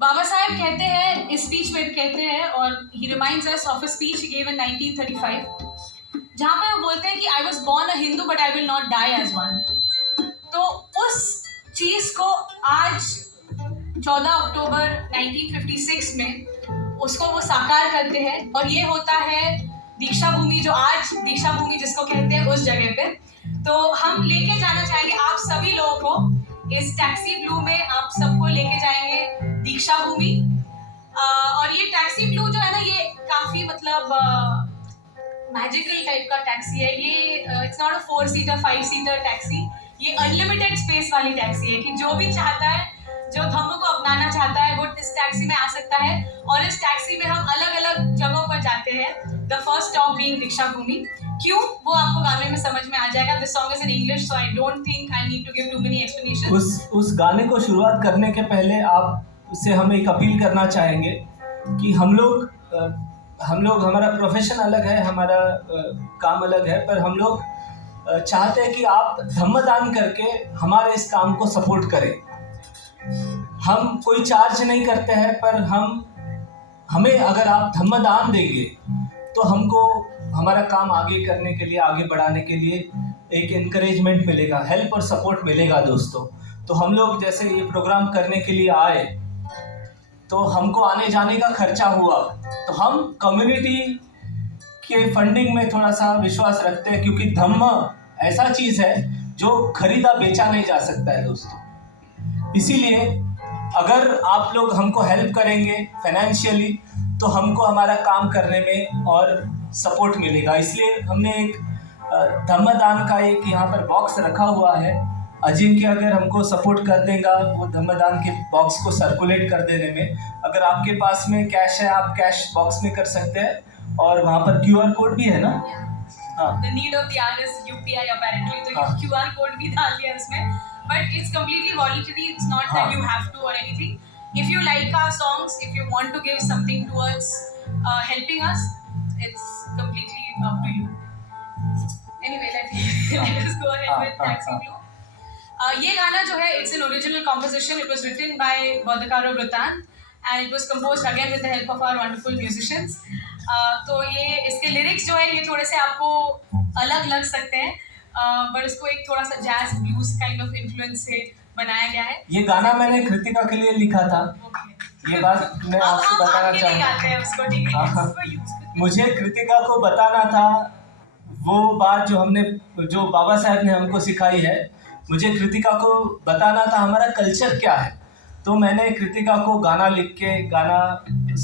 बाबा साहब कहते हैं, इस स्पीच में कहते हैं, और he reminds us of a speech he gave in 1935, जहाँ पे वो बोलते हैं कि I was born a Hindu but I will not die as one. तो उस चीज़ को आज 14 अक्टूबर 1956 में उसको वो साकार करते हैं, और ये होता है दीक्षा भूमि, जो आज दीक्षा भूमि जिसको कहते हैं, उस जगह पे। तो हम लेके जाना चाहेंगे आप सभी लोगों को इस टैक्सी ब्लू में, आप सबको लेके जाएंगे दीक्षा भूमि। और ये टैक्सी ब्लू जो है ना, ये काफ़ी मतलब मैजिकल टाइप का टैक्सी है ये। It's not a 4 seater 5 seater taxi, ये अनलिमिटेड स्पेस वाली टैक्सी है कि जो भी चाहता है, जो धम्म को अपनाना चाहता है, वो इस टैक्सी में आ सकता है। और इस टैक्सी में हम अलग अलग जगहों पर जाते हैं, the first stop being Deeksha Bhoomi. क्यों, वो आपको गाने में समझ में आ जाएगा। This song is in English, so I don't think I need to give too many explanations. उस गाने को शुरुआत करने के पहले आप से हम एक अपील करना चाहेंगे कि हम लोग हमारा प्रोफेशन अलग है, हमारा काम अलग है, पर हम लोग चाहते हैं कि आप धम्मदान करके हमारे इस काम को सपोर्ट करें। हम कोई चार्ज नहीं करते हैं, पर हमें अगर आप धम्मदान देंगे तो हमको हमारा काम आगे करने के लिए, आगे बढ़ाने के लिए एक एनकरेजमेंट मिलेगा, हेल्प और सपोर्ट मिलेगा दोस्तों। तो हम लोग जैसे ये प्रोग्राम करने के लिए आए, तो हमको आने जाने का खर्चा हुआ, तो हम कम्युनिटी के फंडिंग में थोड़ा सा विश्वास रखते हैं, क्योंकि धम्म ऐसा चीज़ है जो खरीदा बेचा नहीं जा सकता है दोस्तों। इसीलिए अगर आप लोग हमको हेल्प करेंगे फाइनेंशियली, तो हमको हमारा काम करने में और सपोर्ट मिलेगा। इसलिए हमने एक धम्मदान का एक यहाँ पर बॉक्स रखा हुआ है। अजिंक्य अगर हमको सपोर्ट कर देगा वो धम्मदान के बॉक्स को सर्कुलेट कर देने में। अगर आपके पास में कैश है, आप कैश बॉक्स में कर सकते हैं, और वहाँ पर QR कोड भी है ना, हाँ. the need of the hour is UPI apparently, तो हाँ. QR code भी डाल दिया उसमें, but it's completely voluntary. It's not that हाँ. you have to or anything. If you like our songs, if you want to give something towards helping us, it's completely up to you. Anyway, let us go ahead with Taxi Blue. ये गाना जो है, it's an original composition. It was written by Bodhakaro Brutan and it was composed again with the help of our wonderful musicians. तो ये इसके lyrics जो है ये थोड़े से आपको अलग लग सकते हैं, but इसको एक थोड़ा सा jazz blues kind of influence से बनाया गया है. ये गाना मैंने कृतिका के लिए लिखा था. Okay. ये बात मैं आपसे बताना चाहूँगा. हाँ. मुझे कृतिका को बताना था वो बात जो बाबा साहब ने हमको सिखाई है. मुझे कृतिका को बताना था हमारा कल्चर क्या है. तो मैंने कृतिका को गाना लिख के, गाना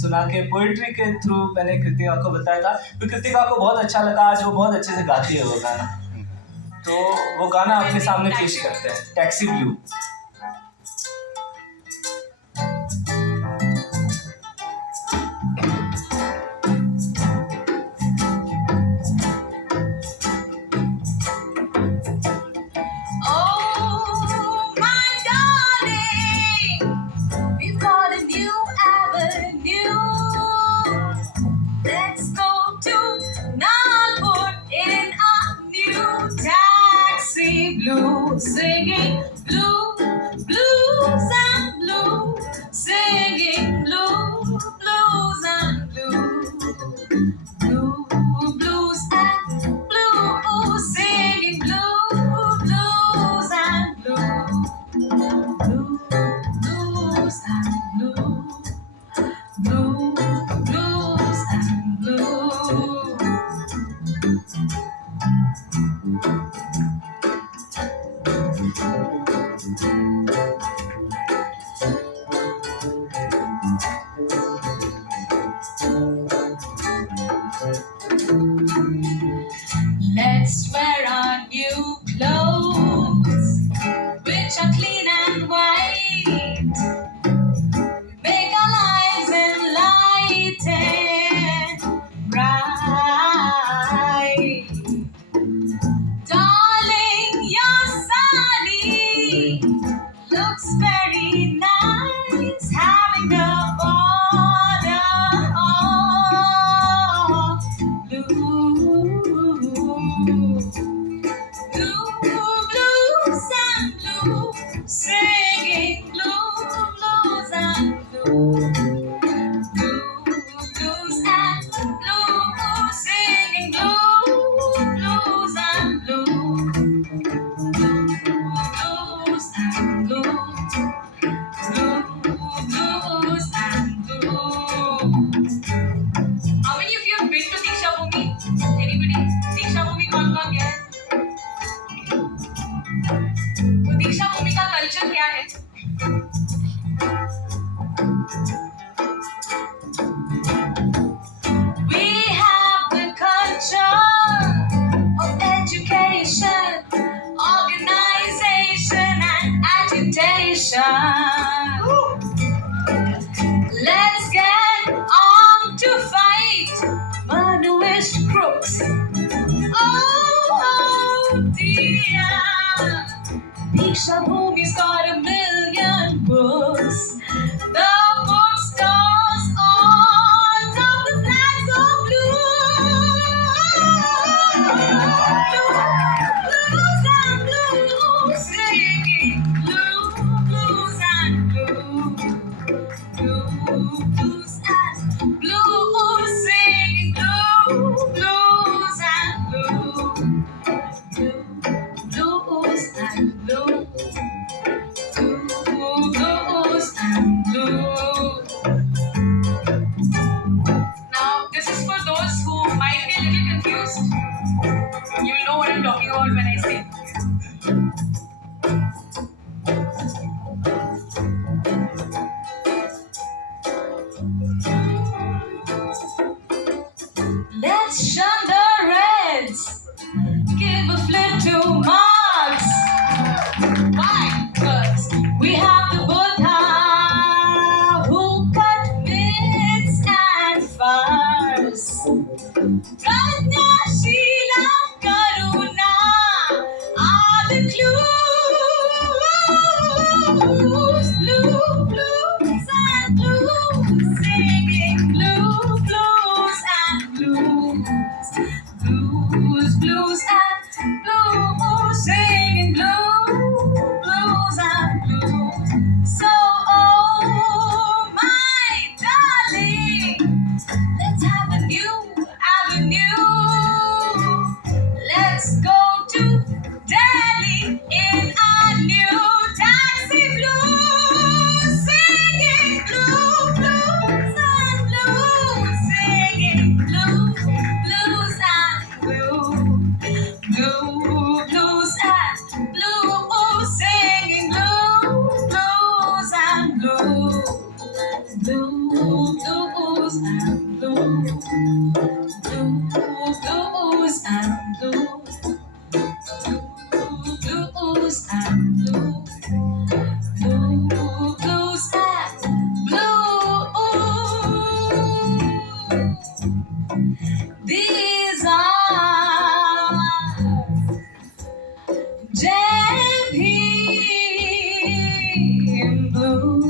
सुना के, पोइट्री के थ्रू मैंने कृतिका को बताया था. तो कृतिका को बहुत अच्छा लगा. आज वो बहुत अच्छे से गाती है वो गाना. तो वो गाना आपके सामने पेश करते हैं, taxi blue. Singing blue, blues and blue, singing blue, blues and blue, blue, blues and blue, singing blue, blues and blue, blue, blues and blue, blue, blues and blue. Let's wear our new clothes, which are clean and white. Make our lives enlightened, bright. Darling, your sari looks very nice, having the border of blue. Blues and blue, singing blue, blues and blue. Blues and blue, singing blue, blues and blue. Blues and blue, blues and blue. How many of you have been to Diksha Bhumi? Anybody? Diksha Bhumi कौन कौन गया है? तो दीक्षा भूमि का culture क्या है? We have the culture of education, organization and agitation. Let's get on to fight Manuist crooks. Oh dear. Diksha Bhumi's got a million books. The bookstores all of the flags of blue. Blues and blue, singing blue, blues and blue. Blues and blue, singing blue, blues and blue. Blues and blue, blues and blue. Now, this is for those who might be a little confused. You'll know what I'm talking about when I say. Let's shun the reds. Give a flip to Marx. Why? Because we have the Buddha who cut myths and farce. Pragnashila and blue, singing blue, blues and blue. So, oh my darling, let's have a new avenue. Let's go to Delhi in our new taxi blue, singing blue, blues and blue, singing blue, blues and blue, blue, blues and blue, singing blue, blues and blue, blue, blues and blue, blue, blues and blue. Blues and blue, blue, blues and blue. These are Jai Bhim blues.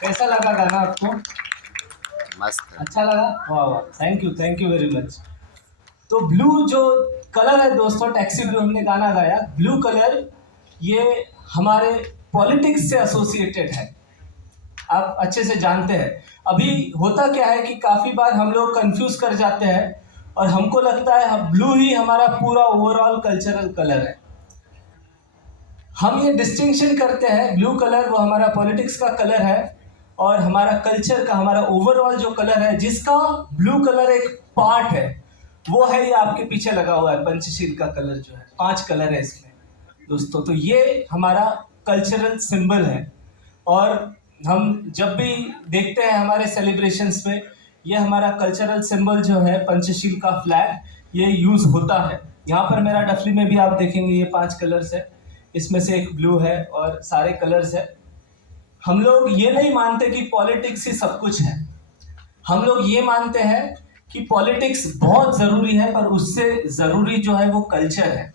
कैसा लगा गाना आपको? मस्त अच्छा लगा? वाह वाह, thank you very much. तो ब्लू जो कलर है दोस्तों, टैक्सी ब्लू हमने गाना गाया, ब्लू कलर ये हमारे पॉलिटिक्स से एसोसिएटेड है, आप अच्छे से जानते हैं। अभी होता क्या है कि काफ़ी बार हम लोग कंफ्यूज कर जाते हैं और हमको लगता है ब्लू ही हमारा पूरा ओवरऑल कल्चरल कलर है। हम ये डिस्टिंक्शन करते हैं, ब्लू कलर वो हमारा पॉलिटिक्स का कलर है और हमारा कल्चर का, हमारा ओवरऑल जो कलर है, जिसका ब्लू कलर एक पार्ट है, वो है ये आपके पीछे लगा हुआ है पंचशील का कलर जो है, 5 कलर है इसमें दोस्तों। तो ये हमारा कल्चरल सिंबल है और हम जब भी देखते हैं हमारे सेलिब्रेशंस में, ये हमारा कल्चरल सिंबल जो है पंचशील का फ्लैग, ये यूज़ होता है। यहाँ पर मेरा डफली में भी आप देखेंगे ये 5 कलर्स है, इसमें से एक ब्लू है और सारे कलर्स है। हम लोग ये नहीं मानते कि पॉलिटिक्स ही सब कुछ है, हम लोग ये मानते हैं कि पॉलिटिक्स बहुत ज़रूरी है, पर उससे ज़रूरी जो है वो कल्चर है।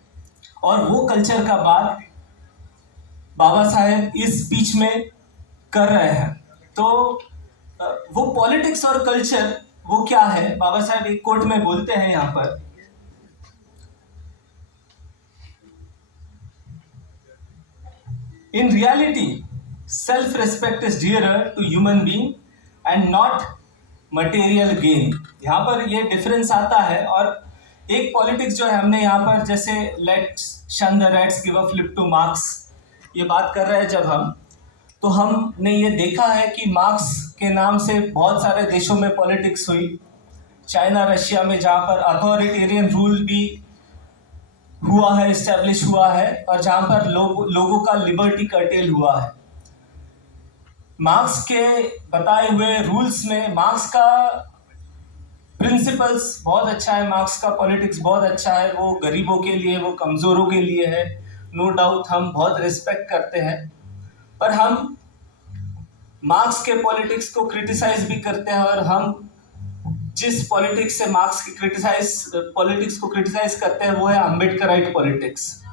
और वो कल्चर का बात बाबा साहेब इस स्पीच में कर रहे हैं। तो वो पॉलिटिक्स और कल्चर वो क्या है, बाबा साहेब एक कोट में बोलते हैं यहाँ पर, in reality self respect is dearer to human being and not material gain. यहाँ पर ये डिफरेंस आता है। और एक पॉलिटिक्स जो है, हमने यहाँ पर जैसे लेट्स शन the rats give a flip two marks, ये बात कर रहे हैं जब हम, तो हमने ये देखा है कि मार्क्स के नाम से बहुत सारे देशों में पॉलिटिक्स हुई, चाइना रशिया में, जहाँ पर अथॉरिटेरियन रूल भी हुआ है, इस्टेब्लिश हुआ है, और जहाँ पर लोगों का लिबर्टी कर्टेल हुआ है। मार्क्स के बताए हुए रूल्स में मार्क्स का प्रिंसिपल्स बहुत अच्छा है, मार्क्स का पॉलिटिक्स बहुत अच्छा है, वो गरीबों के लिए, वो कमज़ोरों के लिए है, नो डाउट हम बहुत रिस्पेक्ट करते हैं। पर हम मार्क्स के पॉलिटिक्स को क्रिटिसाइज भी करते हैं, और हम जिस पॉलिटिक्स से मार्क्स की पॉलिटिक्स को क्रिटिसाइज करते हैं वो है अम्बेडकराइट पॉलिटिक्स।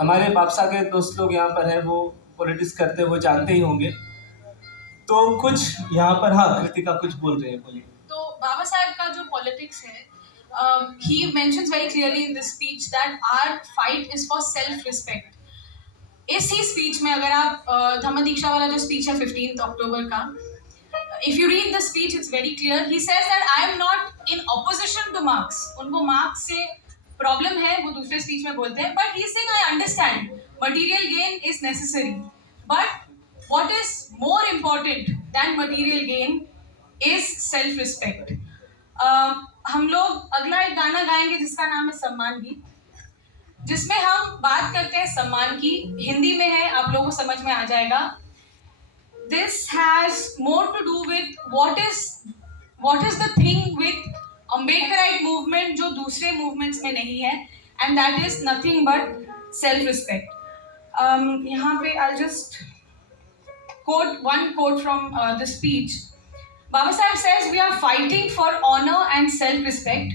हमारे बापसा के दोस्त लोग यहाँ पर हैं, वो पॉलिटिक्स करते हैं, वो जानते ही होंगे। तो कुछ यहाँ पर, हाँ कृतिका कुछ बोल रहे हैं, बोलिए। तो बाबा साहब का जो पॉलिटिक्स है, he mentions very clearly in this speech that our fight is for self respect. इसी स्पीच में अगर आप धम्म दीक्षा वाला जो स्पीच है 15 अक्टूबर का, if you read the speech it's very clear, he says that I am not in opposition to Marx. उनको marks से प्रॉब्लम है, वो दूसरे स्पीच में बोलते हैं, but he is saying I understand material gain is necessary, but what is more important than material gain is self respect. हम लोग अगला एक गाना गाएंगे जिसका नाम है सम्मान गीत, जिसमें हम बात करते हैं सम्मान की। हिंदी में है, आप लोगों को समझ में आ जाएगा। This has more to do with what is the thing with Ambedkarite movement जो दूसरे movements में नहीं है, and that is nothing but self respect. यहाँ पे I'll just quote one quote from the speech. Baba Sahib says, we are fighting for honor and self respect.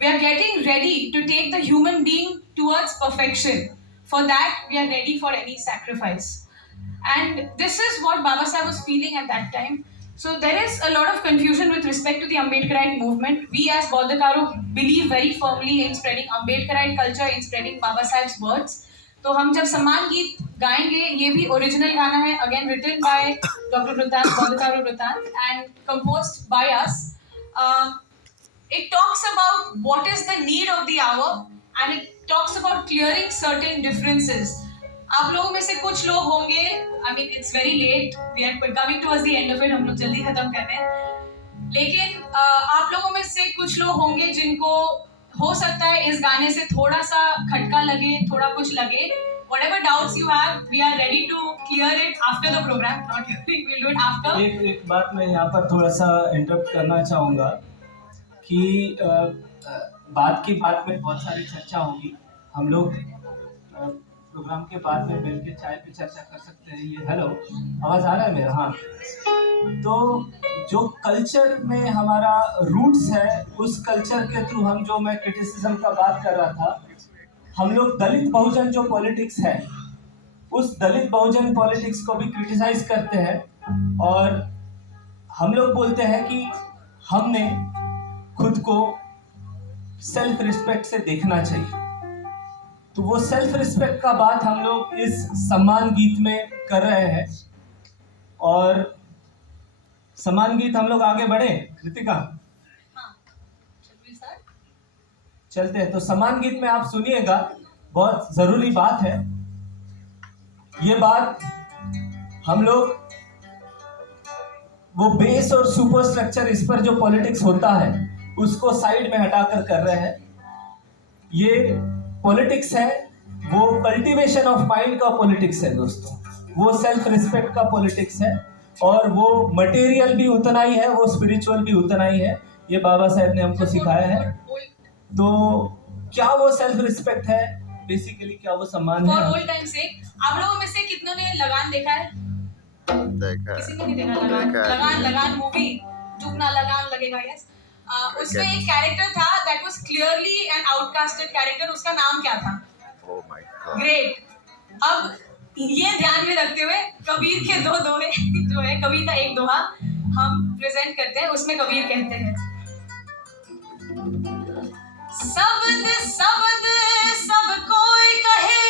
We are getting ready to take the human being towards perfection. For that, we are ready for any sacrifice. And this is what Baba Saheb was feeling at that time. So there is a lot of confusion with respect to the Ambedkarite movement. We as Bodhakaru believe very firmly in spreading Ambedkarite culture, in spreading Baba Saheb's words. तो हम जब सम्मान गीत गाएंगे, ये भी original गाना है, again written by Dr. Vrutant, Bodhakaru Vrutant, and composed by us. It talks about what is the need of the hour, and it talks about clearing certain differences. आप लोगों में से कुछ लोग होंगे, I mean it's very late, we are coming towards the end of it, हम लोग जल्दी खत्म कर रहे हैं, लेकिन आप लोगों में से कुछ लोग होंगे जिनको हो सकता है इस गाने से थोड़ा सा खटका लगे, थोड़ा कुछ लगे. Whatever doubts you have, we are ready to clear it after the program, not during, we'll do it after. एक बात मैं यहाँ पर थोड़ा सा इंटरप्ट करना चाहूँगा कि बात की बात में बहुत सारी चर्चा होगी. हम लोग प्रोग्राम के बाद में मिल के चाय पे चर्चा कर सकते हैं. ये हेलो, आवाज़ आ रहा है मेरा? हाँ. तो जो कल्चर में हमारा रूट्स है, उस कल्चर के थ्रू हम जो मैं क्रिटिसिज्म का बात कर रहा था, हम लोग दलित बहुजन जो पॉलिटिक्स है, उस दलित बहुजन पॉलिटिक्स को भी क्रिटिसाइज करते हैं और हम लोग बोलते हैं कि हमने खुद को सेल्फ रिस्पेक्ट से देखना चाहिए. तो वो सेल्फ रिस्पेक्ट का बात हम लोग इस सम्मान गीत में कर रहे हैं. और सम्मान गीत हम लोग आगे बढ़े. कृतिका, चलते हैं. तो सम्मान गीत में आप सुनिएगा, बहुत ज़रूरी बात है ये बात. हम लोग वो बेस और सुपर स्ट्रक्चर, इस पर जो पॉलिटिक्स होता है, उसको साइड में हटाकर कर रहे हैं. ये पॉलिटिक्स है, वो कल्टीवेशन ऑफ माइंड का पॉलिटिक्स है दोस्तों. वो सेल्फ रिस्पेक्ट का पॉलिटिक्स है और वो मटेरियल भी उतना ही है, वो स्पिरिचुअल भी उतना ही है. ये बाबा साहब ने हमको सिखाया है. तो क्या वो सेल्फ रिस्पेक्ट है, बेसिकली क्या वो सम्मान है. For old time's sake, आप लोगों में से कितनों ने लगान देखा है? देखा किसी ने नहीं देखा लगान? लगान मूवी, झुकना लगान लगेगा. यस. उसमें एक कैरेक्टर था that was clearly an outcasted character. उसका नाम क्या था? Oh my God. ग्रेट. अब ये ध्यान में रखते हुए कबीर के दो दोहे जो है, कबीर का एक दोहा हम प्रेजेंट करते हैं. उसमें कबीर कहते हैं, शब्द शब्द सब कोई कहे,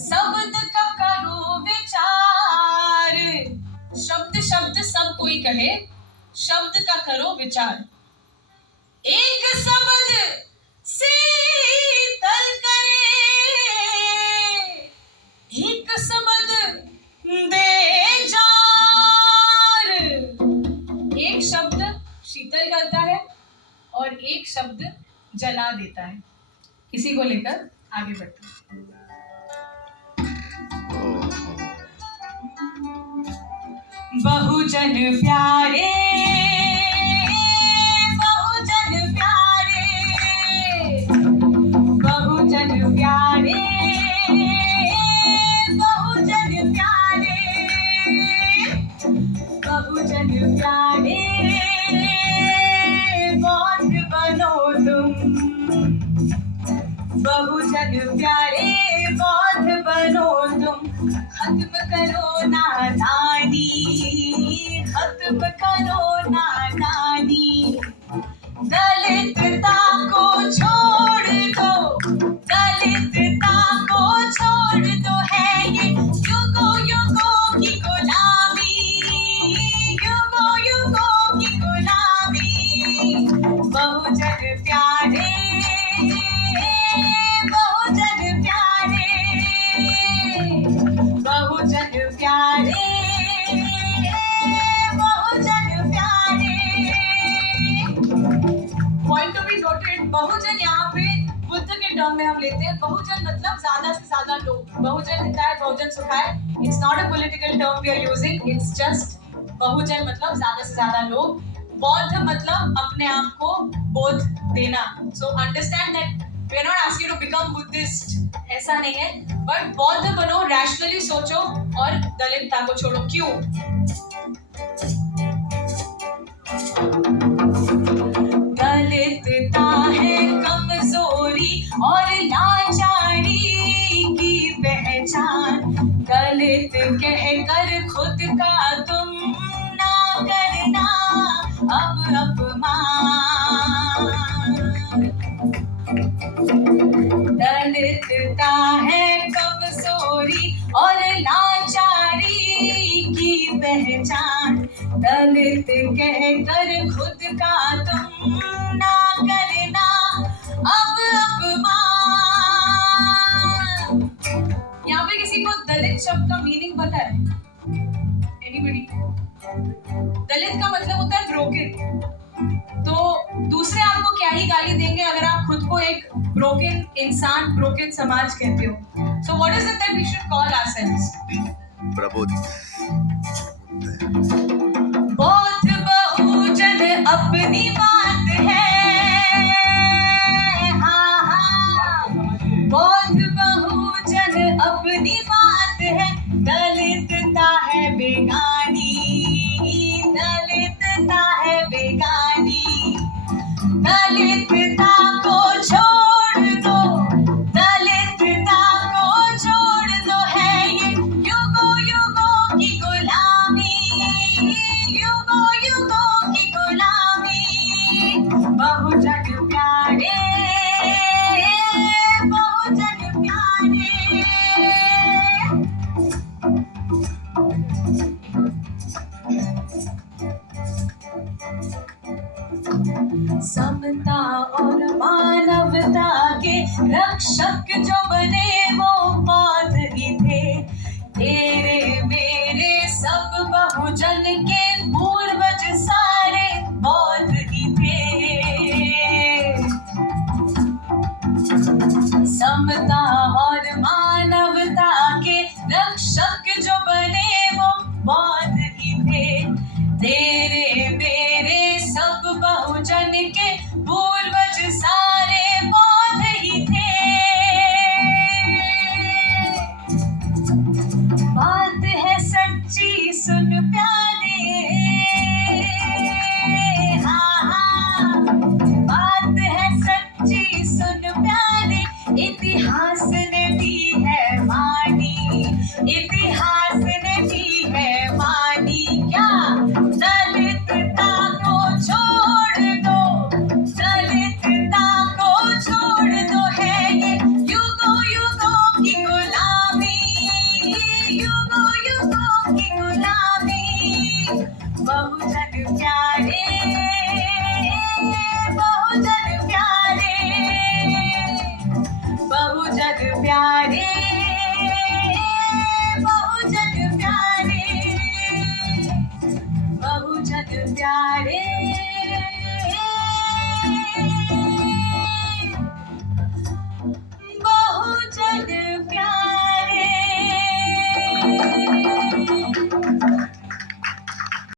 शब्द का करो विचार. शब्द शब्द सब कोई कहे, शब्द का करो विचार. एक शब्द शीतल करे, एक शब्द दे जार. एक शब्द शीतल करता है और एक शब्द जला देता है. इसी को लेकर आगे बढ़ते हैं. बहुजन प्यारे, बहुजन प्यारे, बहुजन प्यारे, बहुजन प्यारे, बहुजन प्यारे, बौद्ध बनो तुम. बहुजन प्यारे, बौद्ध बनो तुम. खत्म करो नादानी, खत्म करो नादानी. दलितता को छोड़ दो, दलितता को छोड़ दो. है ये युगों युगों की गुलामी, युगों युगों की गुलामी. बहुजन प्यारे, बहुजन प्यारे, बहुजन प्यारे, बहुजन प्यारे. पॉइंट टू बी नोटेड, बहुजन यहाँ पे बुद्ध के टर्म में हम लेते हैं. बहुजन मतलब ज्यादा से ज्यादा लोग. बहुजन हिताय, बहुजन सुखाय. It's not a political term we are using, it's just bahujan मतलब ज्यादा से ज्यादा लोग. बौद्ध मतलब अपने आप को बोध देना. So understand that we are not asking to become Buddhist, ऐसा नहीं है. बट बौद्ध बनो, रैशनली सोचो और दलितता को छोड़ो. क्यों? दलितता है कमजोरी और लाचारी दलित कहकर खुद का तुम ना करना अब अपमान। दलितता है कमजोरी और लाचारी की पहचान। दलित कहकर खुद का तुम ना करना अब अपमान। यहाँ पे किसी को दलित शब्द का मीनिंग पता है? एनीबडी? दलित का मतलब होता है ब्रोकन। तो दूसरे आपको क्या ही गाली देंगे अगर आप खुद को एक ब्रोकन इंसान, ब्रोकन समाज कहते हो। So what is it that we should call ourselves? प्रबुद्ध। बौद्ध बहुजन अपनी बात है, हाँ हाँ, बौद्ध बहुजन अपनी बात है। दलितता है बेगानी, दलितता है बेगानी। दलितता को छोड़ दो, दलितता को छोड़ दो, है ये युगों युगों की गुलामी, युगों युगों की गुलामी। बहुजन प्यारे, बहुजन प्यारे। समता और मानवता के रक्षक जो बने वो बौद्ध ही थे। तेरे मेरे सब बहुजन के पूर्वज सारे बौद्ध ही थे। समता और मानवता के रक्षक जो बने वो बौद्ध ही थे। तेरे मेरे सब बहुजन के पूर्वज सारे बौद्ध ही थे। बात है सच्ची सुन प्यारे, हाँ हाँ, बात है सच्ची सुन प्यारे। इतिहास ने भी है मानी, इतिहास ने भी है मानी। क्या? दलितता को छोड़ दो, दलितता को छोड़ दो, है ये युगों युगों की गुलामी, युगों